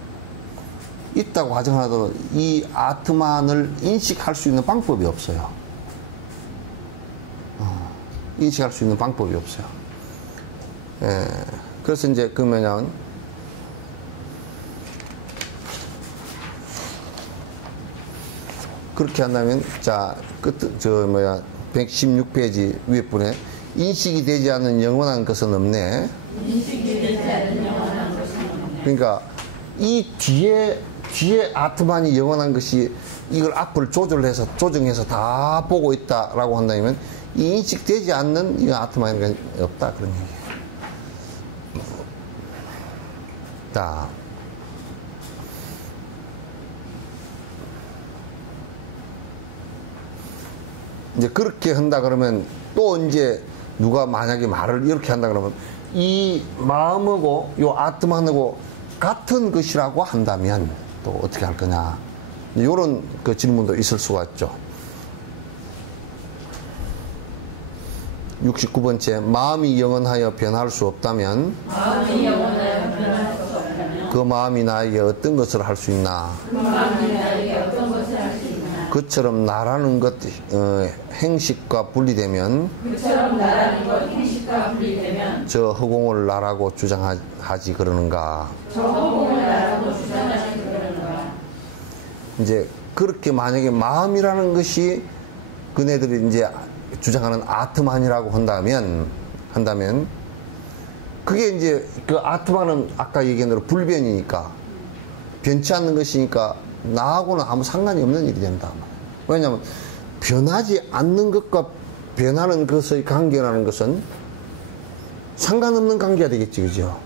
이 아트만을 인식할 수 있는 방법이 없어요. 인식할 수 있는 방법이 없어요. 그래서 이제 그 뭐냐면 그렇게 한다면 자 116페이지 위에 분에 인식이 되지 않는 영원한 것은 없네. 인식이 되지 않는 영원한 것은 없네. 그러니까 이 뒤에 아트만이 영원한 것이 이걸 앞을 조정해서 다 보고 있다라고 한다면 이 인식되지 않는 이 아트만이 없다 그런 얘기예요. 자, 이제 그렇게 한다 그러면 또 이제 누가 만약에 말을 이렇게 한다 그러면 이 마음하고 요 아트만하고 같은 것이라고 한다면 또 어떻게 할 거냐 이런 그 질문도 있을 수가 있죠. 69번째 마음이 영원하여 변할 수 없다면 그 마음이 나에게 어떤 것을 할 수 있나? 그처럼 나라는 것 행식과 분리되면 저 허공을 나라고 주장하지 그러는가? 이제 그렇게 만약에 마음이라는 것이 그네들이 이제 주장하는 아트만이라고 한다면 그게 이제 그 아트만은 아까 얘기한 대로 불변이니까 변치 않는 것이니까 나하고는 아무 상관이 없는 일이 된다. 왜냐하면 변하지 않는 것과 변하는 것의 관계라는 것은 상관없는 관계가 되겠지, 그죠?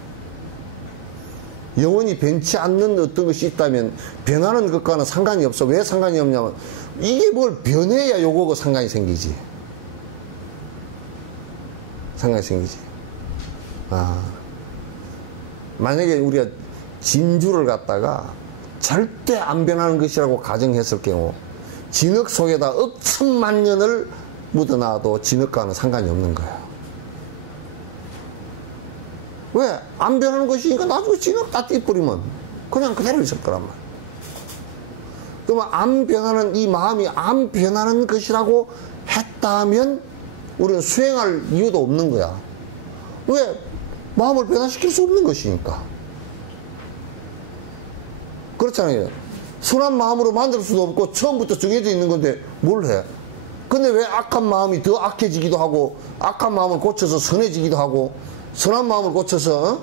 영원히 변치 않는 어떤 것이 있다면 변하는 것과는 상관이 없어. 왜 상관이 없냐면 이게 뭘 변해야 요거가 상관이 생기지. 상관이 생기지. 만약에 우리가 진주를 갖다가 절대 안 변하는 것이라고 가정했을 경우 진흙 속에다 억천만 년을 묻어놔도 진흙과는 상관이 없는 거야. 왜? 안 변하는 것이니까 나중에 진흙 다 띄뿌리면 그냥 그대로 있을 거란 말이야. 그러면 안 변하는 이 마음이 안 변하는 것이라고 했다면 우리는 수행할 이유도 없는 거야. 왜? 마음을 변화시킬 수 없는 것이니까. 그렇잖아요. 선한 마음으로 만들 수도 없고 처음부터 정해져 있는 건데 뭘 해? 근데 왜 악한 마음이 더 악해지기도 하고 악한 마음을 고쳐서 선해지기도 하고 선한 마음을 고쳐서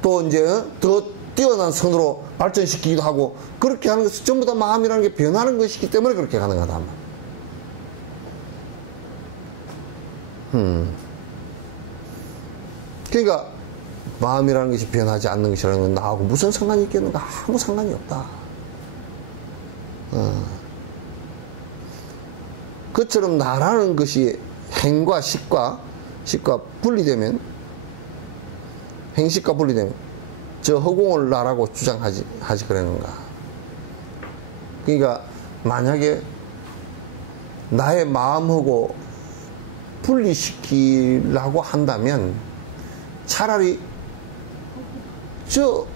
또 이제 더 뛰어난 선으로 발전시키기도 하고 그렇게 하는 것이 전부 다 마음이라는 게 변하는 것이기 때문에 그렇게 가능하다. 그러니까 마음이라는 것이 변하지 않는 것이라는 건 나하고 무슨 상관이 있겠는가? 아무 상관이 없다. 그처럼 나라는 것이 행과 식과 분리되면 행식과 분리되면 저 허공을 나라고 주장하지 그러는가. 그러니까 만약에 나의 마음하고 분리시키려고 한다면 차라리 저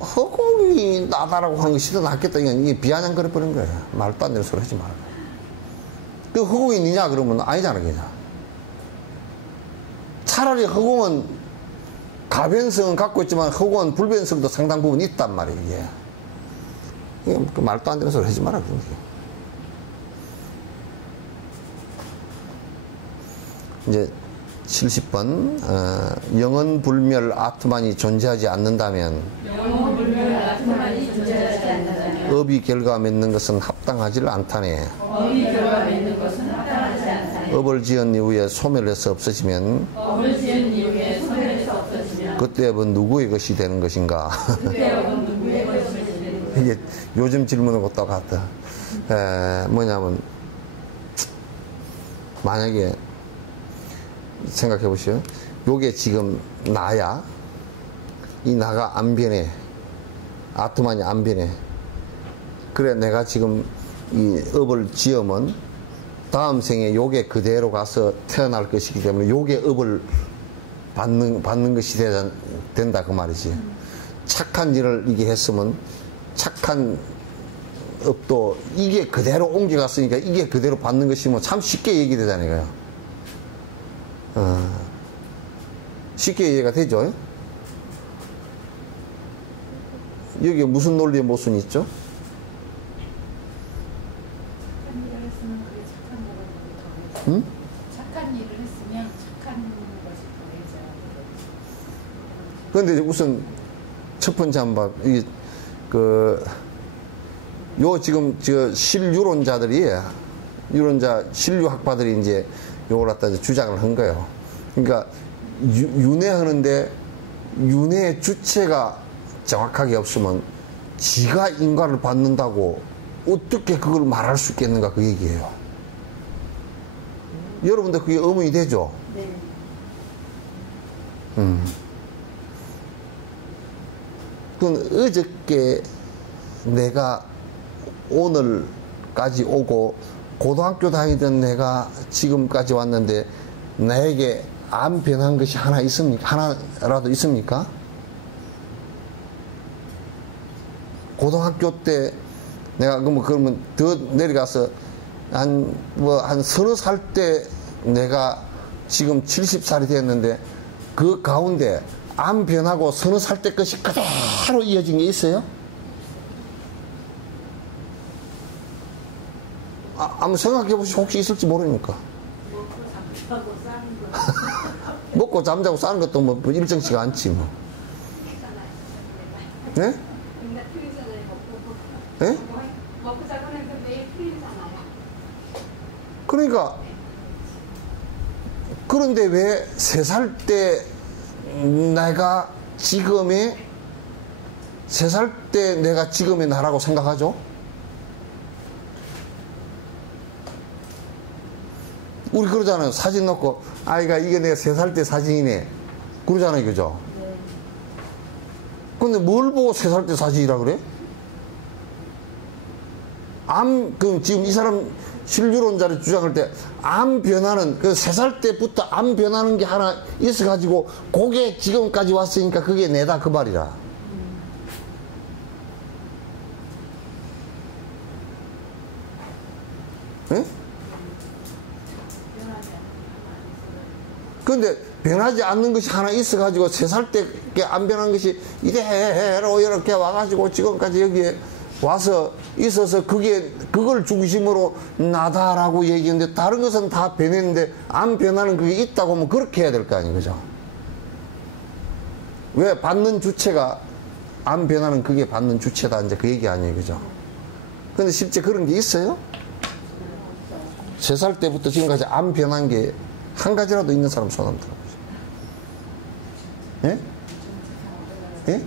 허공이 나다라고 하는 것이 더 낫겠다. 이게 비아냥거려 버린 거야. 말도 안 되는 소리 하지 말고. 그 허공이 있느냐 그러면 아니잖아. 그냥 차라리 허공은 가변성은 갖고 있지만 허공은 불변성도 상당 부분 있단 말이에요. 이게 그 말도 안 되는 소리 하지 마라. 이제 70번 영원불멸 아트만이 존재하지 않는다면 업이 결과 맺는 것은 합당하지 않다네. 업을 지은 이후에 소멸해서 없어지면 그때 업은 누구의 것이 되는 것인가? 이게 요즘 질문은 것도 같다. 뭐냐면 만약에 생각해 보시오. 요게 지금 나야. 이 나가 안 변해. 아트만이 안 변해. 그래 내가 지금 이 업을 지으면 다음 생에 요게 그대로 가서 태어날 것이기 때문에 요게 업을 받는 것이 된다 그 말이지. 착한 일을 이게 했으면 착한 업도 이게 그대로 옮겨갔으니까 이게 그대로 받는 것이 뭐 참 쉽게 얘기되잖아요. 쉽게 이해가 되죠? 여기에 무슨 논리의 모순이 있죠? 응? 착한 일을 했으면 착한 것이 더해져. 그런데 우선 첫 번째 한번 요 지금 저 실유론자들이 신류학파들이 이제 요걸 갖다 주장을 한 거예요. 그러니까 윤회하는데 윤회의 주체가 정확하게 없으면 지가 인과를 받는다고 어떻게 그걸 말할 수 있겠는가 그 얘기예요. 여러분들 그게 의문이 되죠? 네. 그건 어저께 내가 오늘까지 오고 고등학교 다니던 내가 지금까지 왔는데 나에게 안 변한 것이 하나 있습니까? 하나라도 있습니까? 고등학교 때 내가 그러면 더 내려가서 한 서너 살 때 내가 지금 70살이 됐는데 그 가운데 안 변하고 서너 살 때 것이 그대로 이어진 게 있어요? 한번 생각해 보시고 혹시 있을지 모르니까. 먹고 잠자고 싸는 것도 뭐 일정치가 않지 뭐. 네? 예? 먹고 자고는 그 매일 풀리잖아요. 그러니까 그런데 왜 3살 때 내가 지금의 3살 때 내가 지금의 나라고 생각하죠? 우리 그러잖아요. 사진 넣고 아이가 이게 내가 3살 때 사진이네 그러잖아요. 그죠? 네. 근데 뭘 보고 3살 때 사진이라 그래? 그럼 지금 이 사람 신유론자를 주장할 때 암 변화는 그 3살 때부터 암 변하는 게 하나 있어가지고 그게 지금까지 왔으니까 그게 내다 그 말이라. 응? 근데 변하지 않는 것이 하나 있어가지고 3살 때 안 변한 것이 이대로 이렇게 와가지고 지금까지 여기에 와서 있어서 그걸 중심으로 나다라고 얘기했는데 다른 것은 다 변했는데 안 변하는 그게 있다고 하면 그렇게 해야 될 거 아니에요. 그죠? 왜 받는 주체가 안 변하는 그게 받는 주체다 이제 그 얘기 아니에요. 그죠? 근데 실제 그런 게 있어요? 3살 때부터 지금까지 안 변한 게 한 가지라도 있는 사람 손 한번 들어보세요. 예? 예?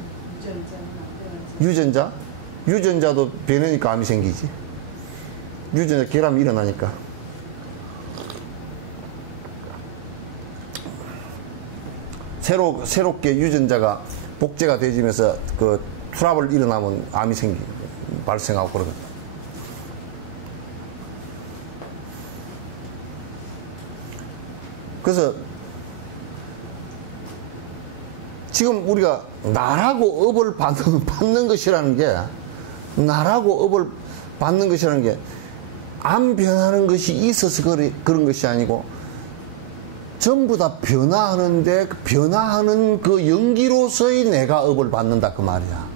유전자? 유전자도 변하니까 암이 생기지. 유전자 결함이 일어나니까. 새롭게 유전자가 복제가 되지면서 그 트러블 일어나면 암이 발생하고 그러거든. 그래서 지금 우리가 나라고 업을 받는 것이라는 게 나라고 업을 받는 것이라는 게 안 변하는 것이 있어서 그런 것이 아니고 전부 다 변화하는데 변화하는 그 연기로서의 내가 업을 받는다 그 말이야.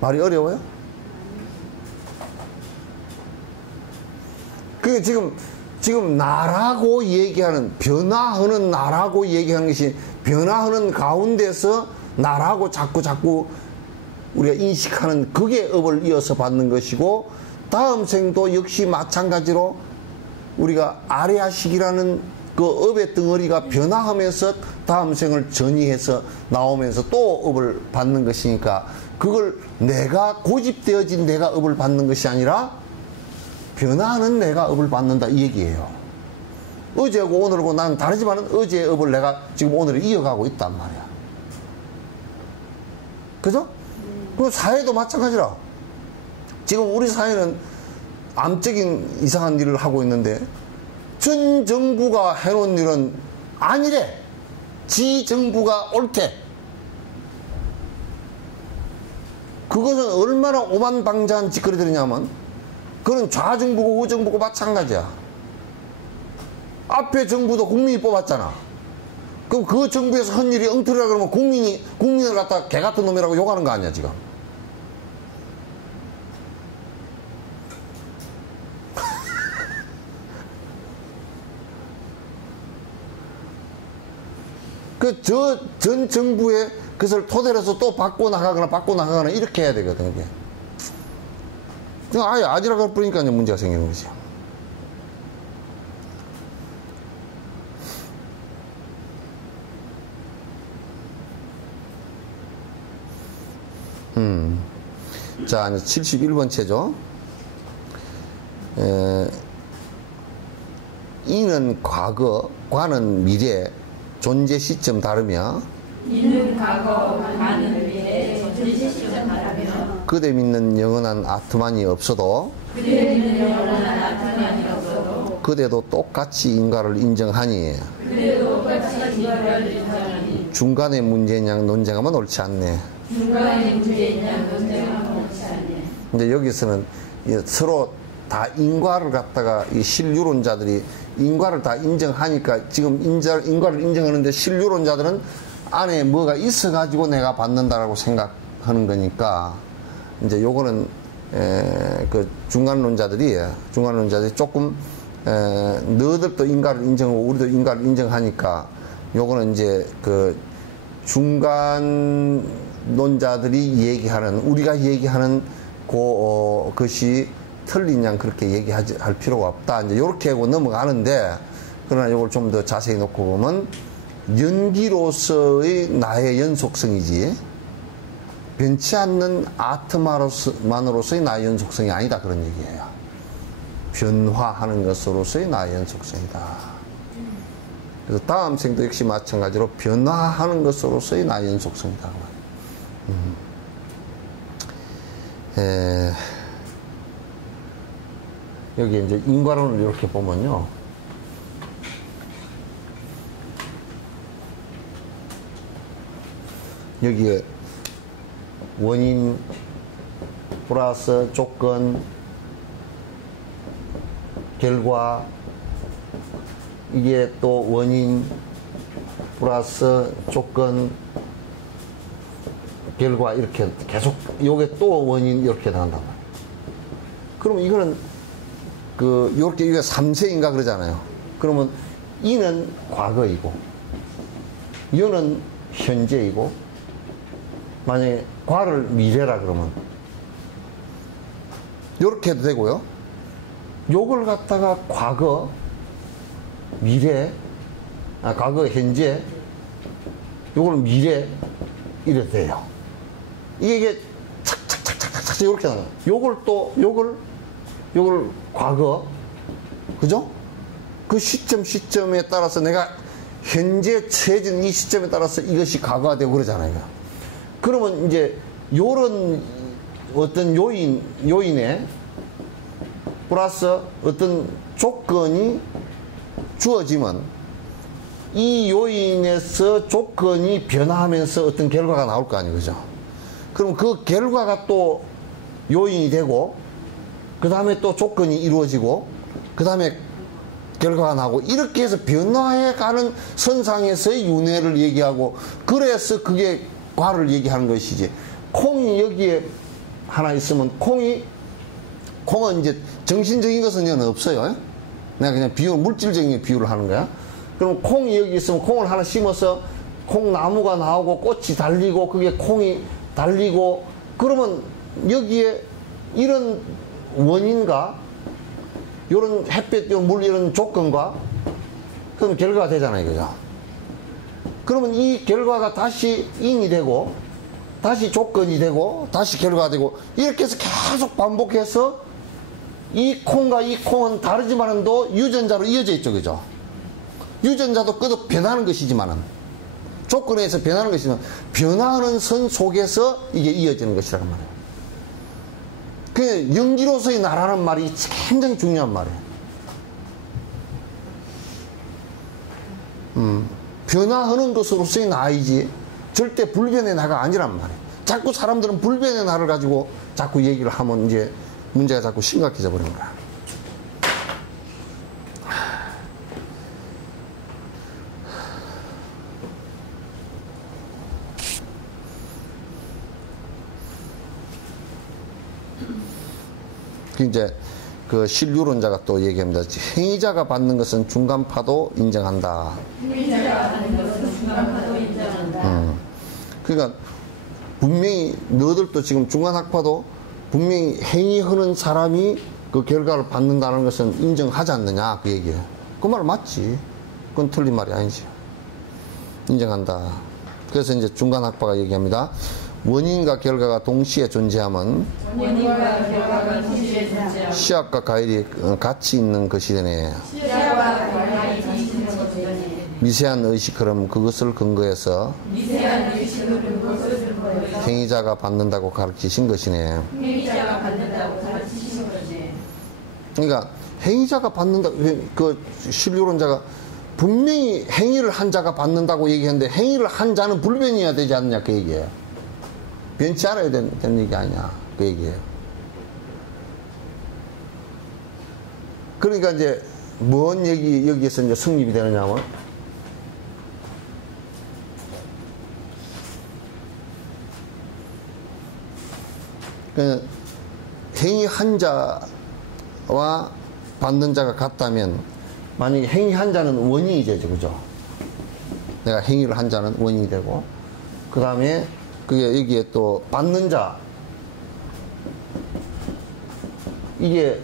말이 어려워요? 그게 지금 나라고 얘기하는 변화하는 나라고 얘기하는 것이 변화하는 가운데서 나라고 자꾸 우리가 인식하는 그게 업을 이어서 받는 것이고 다음 생도 역시 마찬가지로 우리가 아레아식이라는 그 업의 덩어리가 변화하면서 다음 생을 전이해서 나오면서 또 업을 받는 것이니까 그걸 내가 고집되어진 내가 업을 받는 것이 아니라 변화하는 내가 업을 받는다 이 얘기예요. 어제하고 오늘하고 난 다르지만 어제의 업을 내가 지금 오늘에 이어가고 있단 말이야. 그죠? 그 사회도 마찬가지라. 지금 우리 사회는 암적인 이상한 일을 하고 있는데 전 정부가 해놓은 일은 아니래. 지 정부가 옳대. 그것은 얼마나 오만방자한 짓거리들이냐면 그건 좌정부고 우정부고 마찬가지야. 앞에 정부도 국민이 뽑았잖아. 그럼 그 정부에서 한 일이 엉터리라 그러면 국민을 갖다 개 같은 놈이라고 욕하는 거 아니야 지금. 전 정부의 그것을 토대로 해서 또 바꿔나가거나 이렇게 해야 되거든, 이게. 아예 아니라고 뿌리니까 이제 문제가 생기는 거지. 자, 이제 71번 채죠. 이는 과거, 과는 미래, 존재 시점 다르며 이는 과거, 과는 미래, 존재 시점 다르며 그대 믿는 영원한 아트만이 없어도 그대 믿는 영원한 아트만이 없어도 그대도 똑같이 인과를 인정하니 그대도 똑같이 인과를 인정하니 중간에 문제인 양 논쟁하면 옳지 않네. 중간에 문제인 양 논쟁하면 옳지 않네. 이제 여기서는 서로 다 인과를 갖다가 이 실유론자들이 인과를 다 인정하니까 지금 인과를 인정하는데 실유론자들은 안에 뭐가 있어가지고 내가 받는다라고 생각하는 거니까 이제 요거는 그 중간론자들이 조금 너희들도 인과를 인정하고 우리도 인과를 인정하니까 요거는 이제 그 중간 논자들이 얘기하는, 우리가 얘기하는 것이 틀린 양 그렇게 얘기할 필요가 없다. 이제 요렇게 하고 넘어가는데, 그러나 이걸 좀 더 자세히 놓고 보면, 연기로서의 나의 연속성이지, 변치 않는 아트만으로서의 나의 연속성이 아니다. 그런 얘기예요. 변화하는 것으로서의 나의 연속성이다. 그래서 다음 생도 역시 마찬가지로 변화하는 것으로서의 나의 연속성이다. 여기 이제 인과론을 이렇게 보면요. 여기에 원인 플러스 조건, 결과, 이게 또 원인 플러스 조건, 결과 이렇게 계속 요게 또 원인 이렇게 나간단 말이에요. 그럼 이거는 요렇게 이게 3세인가 그러잖아요. 그러면 이는 과거이고 요는 현재이고 만약에 과를 미래라 그러면 요렇게 해도 되고요. 요걸 갖다가 과거, 미래, 과거, 현재, 요걸 미래 이래도 돼요. 이게 착착착착착 이렇게 나와요. 요걸 과거, 그죠? 그 시점에 따라서 내가 현재 처해진 이 시점에 따라서 이것이 과거가 되고 그러잖아요. 그러면 이제 요런 어떤 요인에 플러스 어떤 조건이 주어지면 이 요인에서 조건이 변화하면서 어떤 결과가 나올 거 아니에요. 그죠? 그럼 그 결과가 또 요인이 되고 그 다음에 또 조건이 이루어지고 그 다음에 결과가 나오고 이렇게 해서 변화해가는 선상에서의 윤회를 얘기하고 그래서 그게 과를 얘기하는 것이지. 콩이 여기에 하나 있으면 콩은 이제 정신적인 것은 여는 없어요. 내가 그냥 물질적인 비유를 하는 거야. 그럼 콩이 여기 있으면 콩을 하나 심어서 콩나무가 나오고 꽃이 달리고 그게 콩이 달리고 그러면 여기에 이런 원인과 이런 햇빛, 물 이런 조건과 그럼 결과가 되잖아요. 그죠? 그러면 이 결과가 다시 인이 되고 다시 조건이 되고 다시 결과가 되고 이렇게 해서 계속 반복해서 이 콩과 이 콩은 다르지만도 유전자로 이어져 있죠. 그죠? 유전자도 끄덕 변하는 것이지만은 조건에 의해서 변하는 것이지만 변화하는 선 속에서 이게 이어지는 것이란 말이에요. 그 연기로서의 나라는 말이 굉장히 중요한 말이에요. 변화하는 것으로서의 나이지 절대 불변의 나가 아니란 말이에요. 자꾸 사람들은 불변의 나를 가지고 자꾸 얘기를 하면 이제 문제가 자꾸 심각해져 버린 거야. 이제 그 실유론자가 또 얘기합니다. 행위자가 받는 것은 중간파도 인정한다. 행위자가 받는 것은 중간파도 인정한다. 그러니까 분명히 너희들도 지금 중간학파도 분명히 행위하는 사람이 그 결과를 받는다는 것은 인정하지 않느냐 그 얘기예요. 그 말 맞지. 그건 틀린 말이 아니지. 인정한다. 그래서 이제 중간학파가 얘기합니다. 원인과 결과가 동시에 존재하면 원인과 결과가 동시에 존재하면 시약과 과일이 같이 있는 것이 되네. 시약과 과일이 같이 있는 것이 되네. 미세한 의식처럼 그것을 근거해서 미세한 의식으로 그것을 근거해서 행위자가 받는다고 가르치신 것이네. 행위자가 받는다고 가르치신 것이네. 그러니까 행위자가 받는다. 그 실유론자가 분명히 행위를 한 자가 받는다고 얘기했는데 행위를 한 자는 불변이어야 되지 않느냐 그 얘기예요. 변치 않아야 되는 얘기 아니냐 그 얘기예요. 그러니까 이제 뭔 얘기 여기에서 이제 성립이 되느냐면 행위한 자와 받는 자가 같다면 만약에 행위한 자는 원인이 되죠. 그죠? 내가 행위를 한 자는 원인이 되고 그 다음에 그게 여기에 또 받는 자, 이게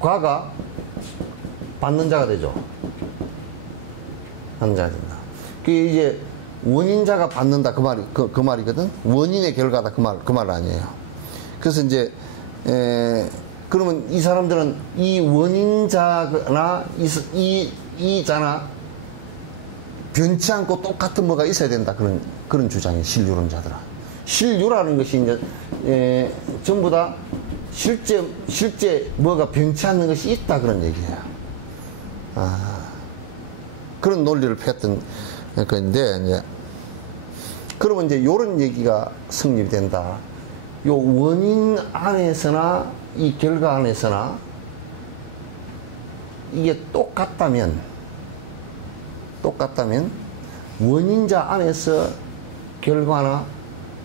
과가 받는 자가 되죠. 받는 자가 된다. 그게 이제 원인자가 받는다 그 말이 그 말이거든. 원인의 결과다 그 말 아니에요. 그래서 이제 그러면 이 사람들은 이 원인자나 이 자나 변치 않고 똑같은 뭐가 있어야 된다 그런 주장이 신유론자들은. 신유라는 것이 이제 전부 다 실제 뭐가 변치 않는 것이 있다 그런 얘기예요. 그런 논리를 폈던 건데, 이제 그러면 이제 요런 얘기가 성립이 된다. 요 원인 안에서나 이 결과 안에서나 이게 똑같다면 원인자 안에서 결과나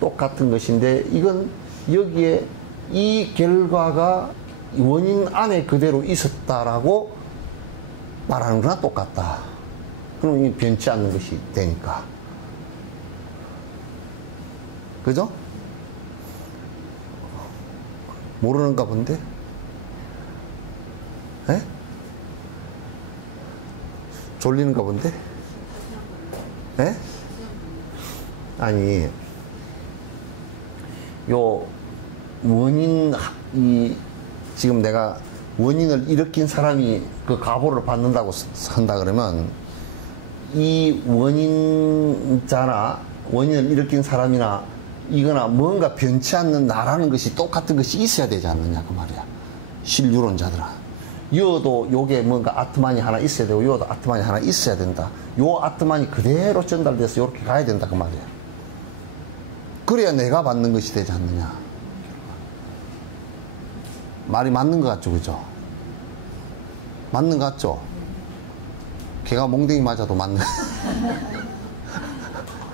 똑같은 것인데, 이건 여기에 이 결과가 원인 안에 그대로 있었다라고 말하는 거나 똑같다. 그럼 이 변치 않는 것이 되니까. 그죠? 모르는가 본데? 에? 졸리는가 본데? 에? 아니, 요 지금 내가 원인을 일으킨 사람이 그 가보를 받는다고 한다 그러면, 이 원인자나 원인을 일으킨 사람이나 이거나 뭔가 변치 않는 나라는 것이 똑같은 것이 있어야 되지 않느냐 그 말이야. 신유론자들은. 요도 요게 뭔가 아트만이 하나 있어야 되고, 요도 아트만이 하나 있어야 된다. 요 아트만이 그대로 전달돼서 요렇게 가야 된다 그 말이야. 그래야 내가 받는 것이 되지 않느냐. 말이 맞는 것 같죠, 그죠? 맞는 것 같죠? 걔가 몽댕이 맞아도 맞는.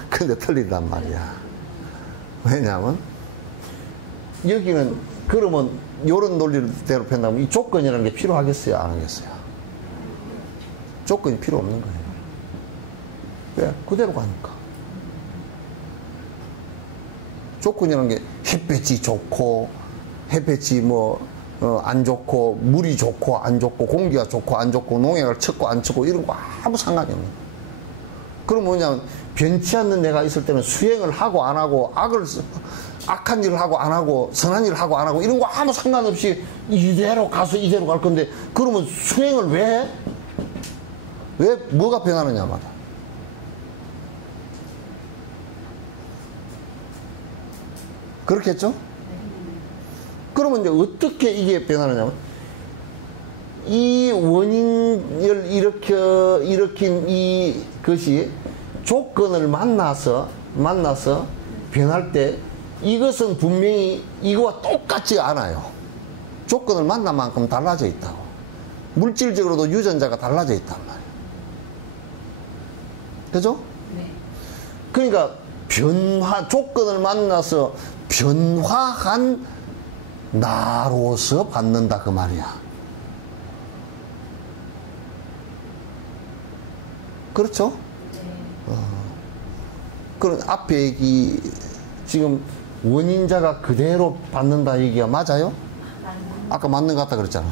근데 틀린단 말이야. 왜냐하면 여기는 그러면 요런 논리대로 편다면 이 조건이라는 게 필요하겠어요, 안 하겠어요? 조건이 필요 없는 거예요. 왜? 그대로 가니까. 조건이라는 게 햇볕이 좋고, 햇볕이 안 좋고, 물이 좋고 안 좋고, 공기가 좋고 안 좋고, 농약을 쳤고 안 쳤고 이런 거 아무 상관이 없는 거예요. 그럼 뭐냐면 변치 않는 내가 있을 때는 수행을 하고 안 하고, 악한 일을 하고 안 하고, 선한 일을 하고 안 하고 이런 거 아무 상관없이 이대로 가서 이대로 갈 건데, 그러면 수행을 왜 해? 왜 뭐가 변하느냐 말이야. 그렇겠죠? 그러면 이제 어떻게 이게 변하느냐면, 이 원인을 일으킨 이것이 조건을 만나서 변할 때, 이것은 분명히 이거와 똑같지 않아요. 조건을 만난 만큼 달라져 있다고. 물질적으로도 유전자가 달라져 있단 말이에요. 그죠? 네. 그러니까 조건을 만나서 변화한 나로서 받는다 그 말이야. 그렇죠? 네. 그럼 앞에 얘기 지금 원인자가 그대로 받는다 얘기가 맞아요? 아까 맞는 것 같다 그랬잖아.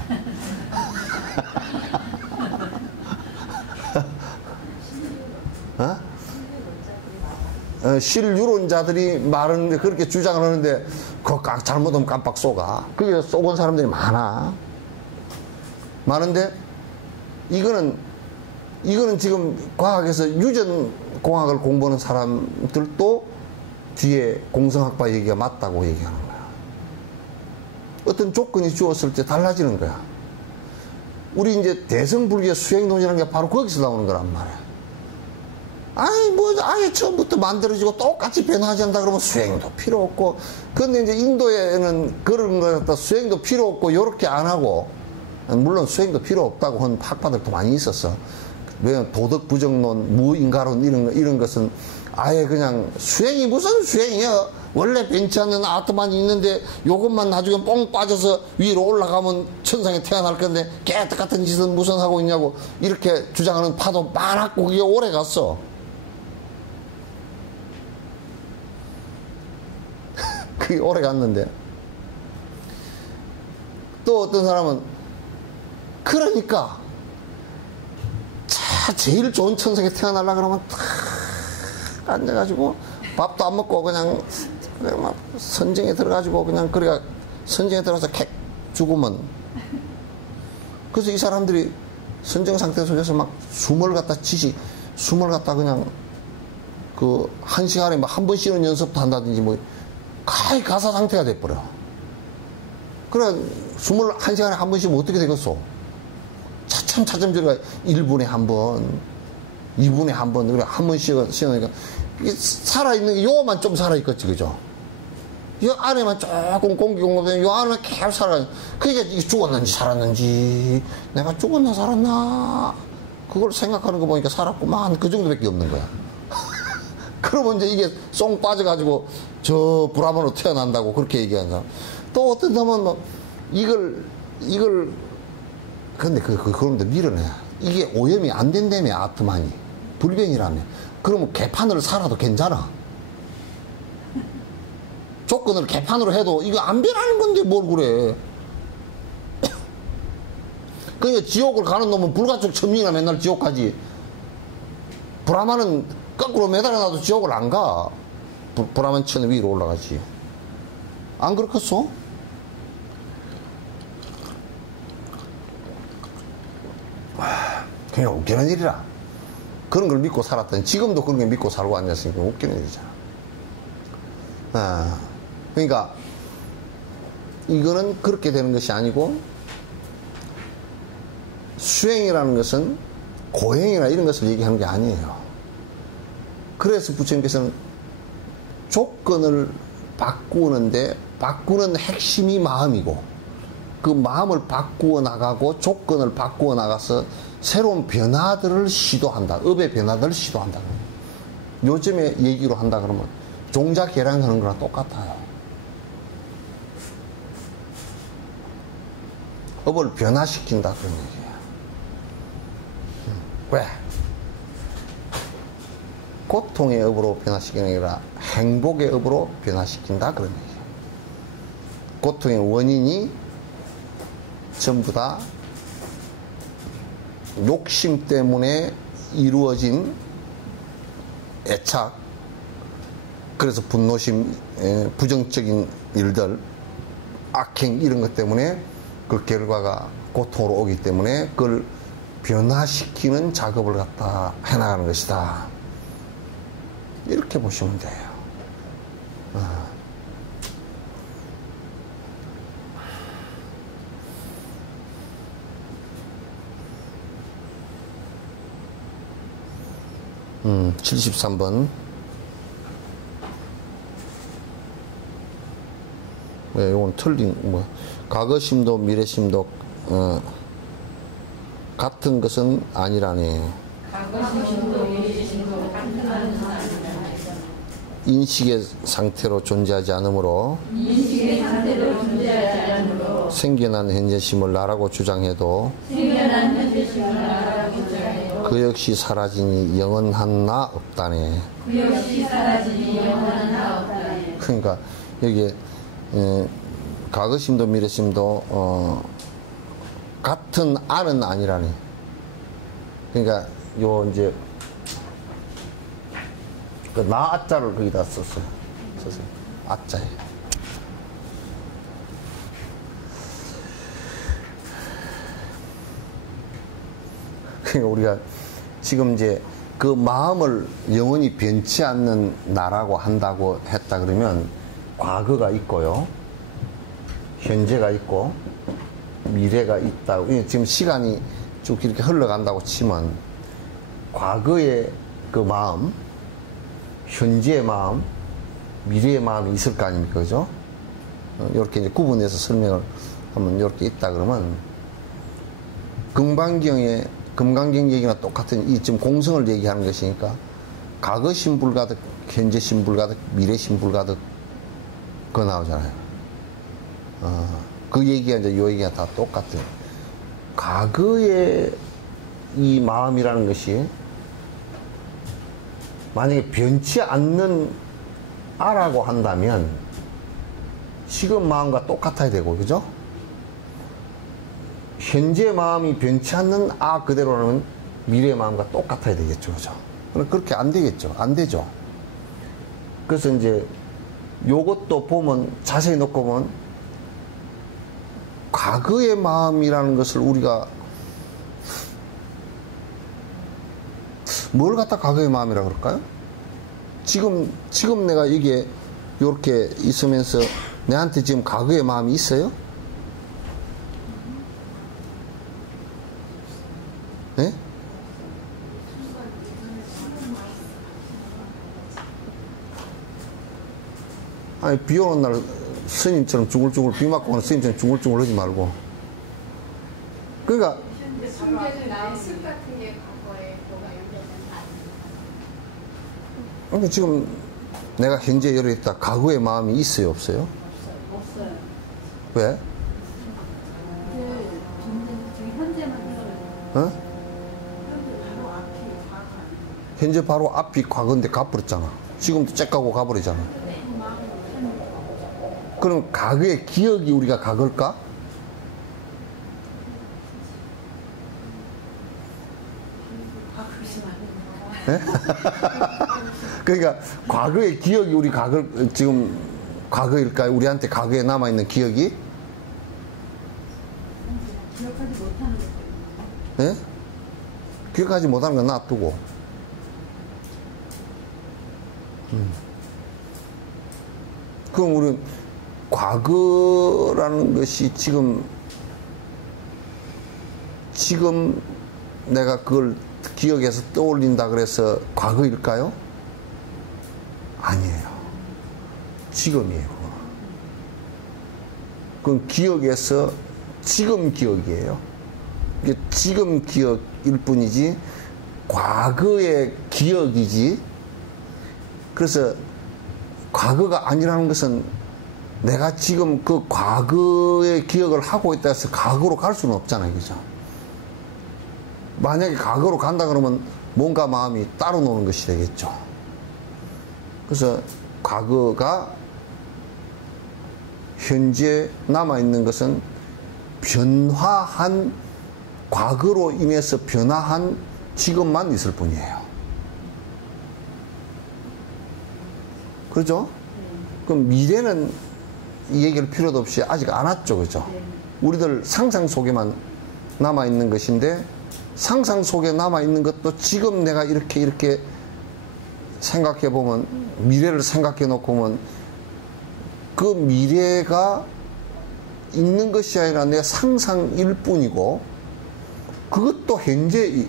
실유론자들이 말하는데, 그렇게 주장을 하는데, 그거 잘못하면 깜빡 쏘가. 그게 쏘건 사람들이 많은데, 이거는 지금 과학에서 유전공학을 공부하는 사람들도 뒤에 공성학파 얘기가 맞다고 얘기하는 거야. 어떤 조건이 주었을 때 달라지는 거야. 우리 이제 대성불교 수행론이라는 게 바로 거기서 나오는 거란 말이야. 아예 처음부터 만들어지고 똑같이 변하지 않는다 그러면 수행도 필요 없고, 근데 이제 인도에는 그런 거 갖다 수행도 필요 없고, 요렇게 안 하고, 물론 수행도 필요 없다고 하는 학파들도 많이 있었어. 왜냐면 도덕 부정론, 무인가론 이런 것은 아예 그냥 수행이 무슨 수행이야. 원래 변치 않는 아트만이 있는데 요것만 나중에 뽕 빠져서 위로 올라가면 천상에 태어날 건데 깨 같은 짓은 무슨 하고 있냐고 이렇게 주장하는 파도 많았고, 그게 오래 갔어. 그게 오래 갔는데. 또 어떤 사람은, 그러니까, 제일 좋은 천성에 태어나려고 그러면 탁 앉아가지고, 밥도 안 먹고 그냥 막 선정에 들어가지고 그냥 그래가 선정에 들어가서 객 죽으면. 그래서 이 사람들이 선정 상태 속에서 막 숨을 갖다 숨을 갖다 그냥 그 한 시간에 막 한 번씩은 연습도 한다든지 뭐 가히 가사 상태가 돼버려. 그래 숨을 한 시간에 한 번씩 어떻게 되겠어? 차츰 들어가 1분에 한 번, 2분에 한 번, 그래 한 번씩은 쉬어니까 살아있는 게 요만 좀 살아있겠지, 그죠? 이 안에만 조금 공기 공급되면 이 안에만 계속 살아. 그게 죽었는지 살았는지, 내가 죽었나 살았나, 그걸 생각하는 거 보니까 살았구만. 그 정도밖에 없는 거야. 그러면 이제 이게 쏙 빠져가지고 저 브라만으로 태어난다고 그렇게 얘기하는 사람. 또 어떤 사람은 뭐 이걸 근데 그런데 밀어내. 이게 오염이 안 된다며, 아트만이. 불변이라며. 그러면 개판으로 살아도 괜찮아. 조건을 개판으로 해도 이거 안 변하는 건데 뭘 그래. 그러니까 지옥을 가는 놈은 불가촉 천민이나 맨날 지옥 가지. 브라만은 거꾸로 매달아놔도 지옥을 안 가. 브라만 천 위로 올라가지. 안 그렇겠어? 그냥 웃기는 일이라. 그런 걸 믿고 살았더니 지금도 그런 걸 믿고 살고 앉았으니까 웃기는 일이잖아. 그러니까 이거는 그렇게 되는 것이 아니고, 수행이라는 것은 고행이나 이런 것을 얘기하는 게 아니에요. 그래서 부처님께서는 조건을 바꾸는데, 바꾸는 핵심이 마음이고, 그 마음을 바꾸어 나가고 조건을 바꾸어 나가서 새로운 변화들을 시도한다. 업의 변화들을 시도한다. 요즘에 얘기로 한다 그러면 종자 계량하는 거랑 똑같아요. 업을 변화시킨다 그런 얘기예요. 왜? 고통의 업으로 변화시키는 게 아니라 행복의 업으로 변화시킨다 그런 얘기예요. 고통의 원인이 전부 다 욕심 때문에 이루어진 애착, 그래서 분노심, 부정적인 일들, 악행 이런 것 때문에 그 결과가 고통으로 오기 때문에 그걸 변화시키는 작업을 갖다 해나가는 것이다. 이렇게 보시면 돼요. 어. 73번. 네, 이건 틀린, 과거심도 미래심도, 같은 것은 아니라네. 과거심도 미래심도 같은 것은 아니라네. 인식의 상태로 존재하지 않으므로, 생겨난 현재심을 나라고 주장해도, 그 역시 사라지니 영원한 나 없다네. 그러니까 여기 과거심도 미래심도 같은 아는 아니라네. 그러니까 요 이제 그 나 아자를 거기다 썼어요. 아자에. 그러니까 우리가 지금 이제 그 마음을 영원히 변치 않는 나라고 한다고 했다 그러면 과거가 있고요, 현재가 있고 미래가 있다고. 지금 시간이 쭉 이렇게 흘러간다고 치면 과거의 그 마음, 현재의 마음, 미래의 마음이 있을 거 아닙니까? 그죠? 이렇게 이제 구분해서 설명을 하면 이렇게 있다 그러면, 금강경 얘기나 똑같은 이 지금 공성을 얘기하는 것이니까, 과거 신불가득, 현재 신불가득, 미래 신불가득, 그거 나오잖아요. 그 얘기가 이제 요 얘기가 다 똑같아요. 과거의 이 마음이라는 것이 만약에 변치 않는 아라고 한다면, 지금 마음과 똑같아야 되고, 그죠? 현재 마음이 변치 않는 그대로라면 미래의 마음과 똑같아야 되겠죠, 그죠? 그렇게 안 되겠죠. 안 되죠. 그래서 이제 요것도 보면, 자세히 놓고 보면, 과거의 마음이라는 것을 우리가 뭘 갖다 과거의 마음이라 그럴까요? 지금 내가 이게 요렇게 있으면서 내한테 지금 과거의 마음이 있어요? 네? 아니, 비 오는 날 스님처럼 중글중글 비 맞고 가는 스님처럼 중글중글 하지 말고. 그러니까 순간의 나의 습 같은 게 과거에 뭐가 연결된 다 그러니까 지금 내가 현재 열에 있다. 과거의 마음이 있어요, 없어요? 없어요. 왜? 저기 현재만 있어요. 어? 바로 앞이 과거. 현재 바로 앞이 과거인데 가버렸잖아. 지금도 째까고 가버리잖아. 그럼 과거의 기억이 우리가 과거일까? 네? 그러니까 과거의 기억이 우리 지금 과거일까요? 우리한테 과거에 남아있는 기억이? 기억하지 못하는 것 네? 기억하지 못하는 건 놔두고. 그럼 우리는 과거라는 것이 지금 내가 그걸 기억해서 떠올린다 그래서 과거일까요? 아니에요. 지금이에요. 그건 기억에서 지금 기억이에요. 이게 지금 기억일 뿐이지 과거의 기억이지. 그래서 과거가 아니라는 것은 내가 지금 그 과거의 기억을 하고 있다 해서 과거로 갈 수는 없잖아요. 그죠? 만약에 과거로 간다 그러면 몸과 마음이 따로 노는 것이 되겠죠. 그래서 과거가 현재 남아있는 것은 변화한, 과거로 인해서 변화한 지금만 있을 뿐이에요. 그렇죠? 그럼 미래는 이 얘기를 필요도 없이 아직 안 왔죠. 그죠? 우리들 상상 속에만 남아있는 것인데, 상상 속에 남아있는 것도 지금 내가 이렇게 생각해 보면, 미래를 생각해 놓고 보면, 그 미래가 있는 것이 아니라 내 상상일 뿐이고, 그것도 현재예요.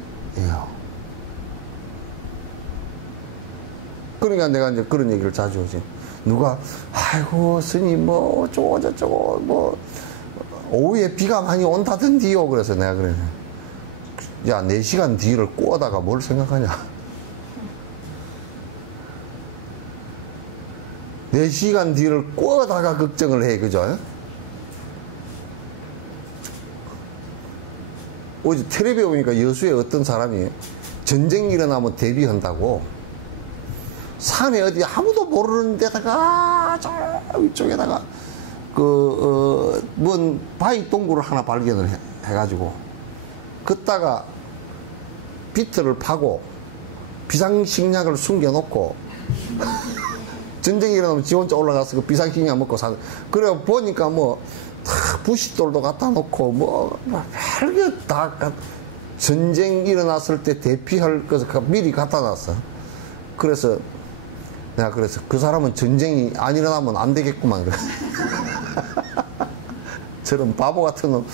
그러니까 내가 이제 그런 얘기를 자주 하지. 누가, 아이고, 스님, 뭐, 어쩌고 저쩌고, 뭐, 오후에 비가 많이 온다던디요. 그래서 내가 그래. 야, 4시간 뒤를 꼬다가 뭘 생각하냐. 4시간 뒤를 꼬다가 걱정을 해. 그죠? 어제 텔레비에 보니까 여수에 어떤 사람이 전쟁이 일어나면 대비한다고 산에 어디 아무도 모르는 데다가 저 위쪽에다가 뭔 바위 동굴을 하나 발견을 해가지고 걷다가 비트를 파고 비상식약을 숨겨놓고 전쟁이 일어나면 지 혼자 올라가서 그 비상식약 먹고 사는. 그래 보니까 뭐 부싯돌도 갖다 놓고 뭐 별게 다 전쟁 일어났을 때 대피할 것을 미리 갖다 놨어. 그래서 내가 그래서 그 사람은 전쟁이 안 일어나면 안 되겠구만. 그래. 저런 바보 같은 놈.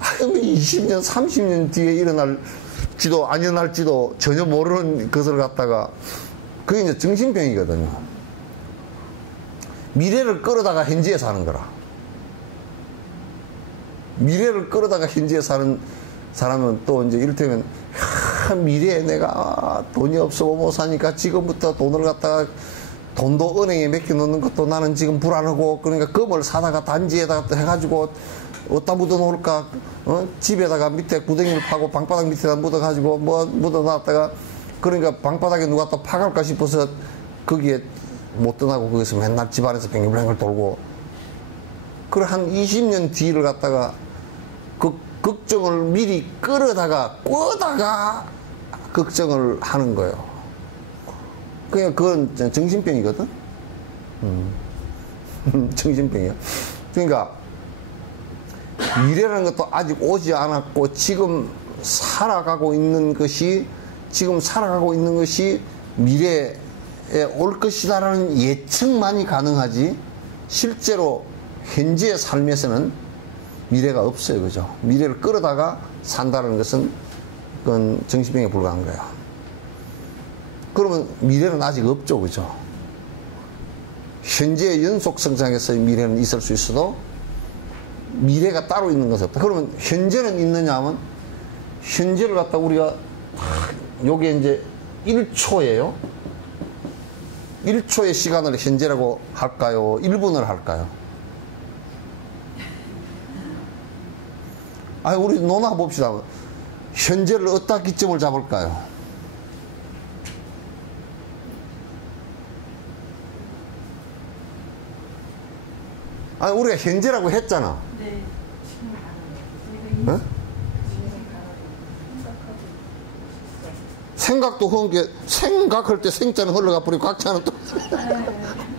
아유, 20년, 30년 뒤에 일어날지도 안 일어날지도 전혀 모르는 것을 갖다가, 그게 이제 정신병이거든요. 미래를 끌어다가 현재에 사는 거라. 미래를 끌어다가 현재에 사는 사람은 또 이제 이를테면, 미래에 내가 돈이 없어 못 사니까 지금부터 돈을 갖다가 돈도 은행에 맡겨놓는 것도 나는 지금 불안하고, 그러니까 금을 사다가 단지에다가 해가지고 어디다 묻어놓을까, 집에다가 밑에 구덩이를 파고 방바닥 밑에다 묻어가지고 뭐 묻어놨다가, 그러니까 방바닥에 누가 또 파갈까 싶어서 거기에 못 떠나고 거기서 맨날 집안에서 뱅글뱅글 돌고 그걸 한 20년 뒤를 갖다가 걱정을 미리 끌어다가 꿔다가 걱정을 하는 거예요. 그냥 그건 정신병이거든. 정신병이야. 그러니까 미래라는 것도 아직 오지 않았고 지금 살아가고 있는 것이 미래에 올 것이다라는 예측만이 가능하지 실제로 현재의 삶에서는 미래가 없어요. 그죠? 미래를 끌어다가 산다는 것은 그건 정신병에 불과한 거야. 그러면 미래는 아직 없죠. 그죠? 현재의 연속 성장에서의 미래는 있을 수 있어도 미래가 따로 있는 것은 없다. 그러면 현재는 있느냐 하면 현재를 갖다 우리가 요게 이제 1초예요. 1초의 시간을 현재라고 할까요? 1분을 할까요? 아니, 우리 논하 봅시다. 현재를 어디다 기점을 잡을까요? 아니, 우리가 현재라고 했잖아. 네. 어? 생각도 흐은 게 생각할 때 생자는 흘러가 버리고 각자는 또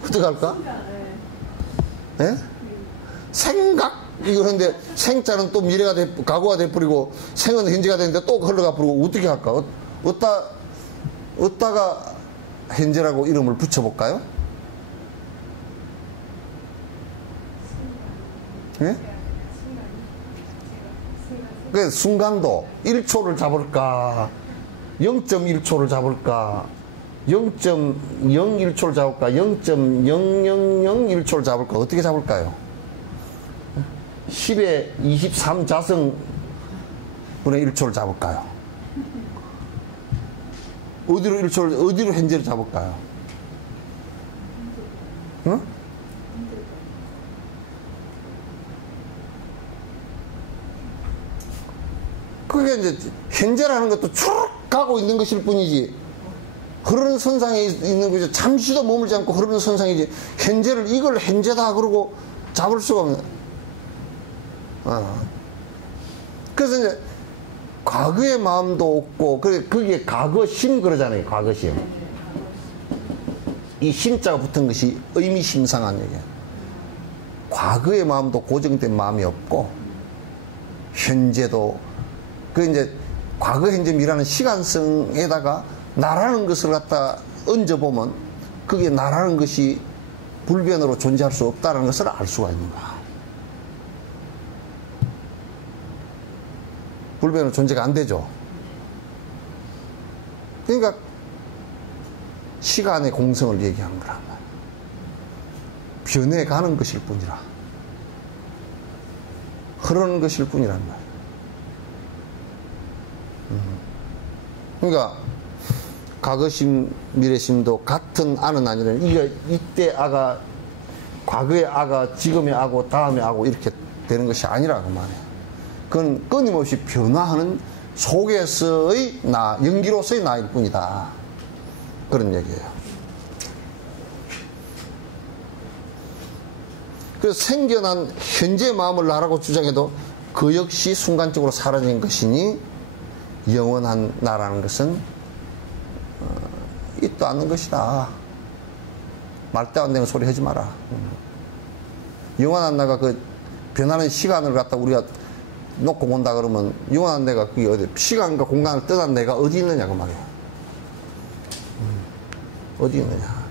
어떡할까? 예? 생각 이거는데 생자는 또 미래가 과거가 돼 버리고 생은 현재가 되는데 또 흘러가 버리고 어떻게 할까? 어디다가 현재라고 이름을 붙여볼까요? 예? 그 순간도 1초를 잡을까? 0.1초를 잡을까? 0.01초를 잡을까? 0.0001초를 잡을까? 어떻게 잡을까요? 10의 23자승분의 1초를 잡을까요? 어디로 현재를 잡을까요? 응? 그게 이제 현재라는 것도 쭉 가고 있는 것일 뿐이지 흐르는 선상에 있는 거죠. 잠시도 머물지 않고 흐르는 선상이지 현재를 이걸 현재다 그러고 잡을 수가 없는. 그래서 이제 과거의 마음도 없고 그게 과거심 그러잖아요. 과거심. 이 심자가 붙은 것이 의미심상한 얘기야. 과거의 마음도 고정된 마음이 없고 현재도 그 이제 과거 현재 미라는 시간성에다가 나라는 것을 갖다 얹어보면 그게 나라는 것이 불변으로 존재할 수 없다는 것을 알 수가 있는 거야. 불변으로 존재가 안 되죠. 그러니까 시간의 공성을 얘기하는 거란 말이야. 변해가는 것일 뿐이라. 흐르는 것일 뿐이란 말이야. 그러니까 과거심, 미래심도 같은 아는 아니라는 이게 이때 아가 과거의 아가 지금의 아고 다음의 아고 이렇게 되는 것이 아니라고 말해요. 그건 끊임없이 변화하는 속에서의 나, 연기로서의 나일 뿐이다. 그런 얘기예요. 그래서 생겨난 현재 마음을 나라고 주장해도 그 역시 순간적으로 사라진 것이니 영원한 나라는 것은 있도 않는 것이다. 말도 안 되는 소리 하지 마라. 영원한 나가 그 변하는 시간을 갖다 우리가 놓고 본다 그러면 영원한 내가 그게 어디 시간과 공간을 떠난 내가 어디 있느냐 그 말이야. 어디 있느냐.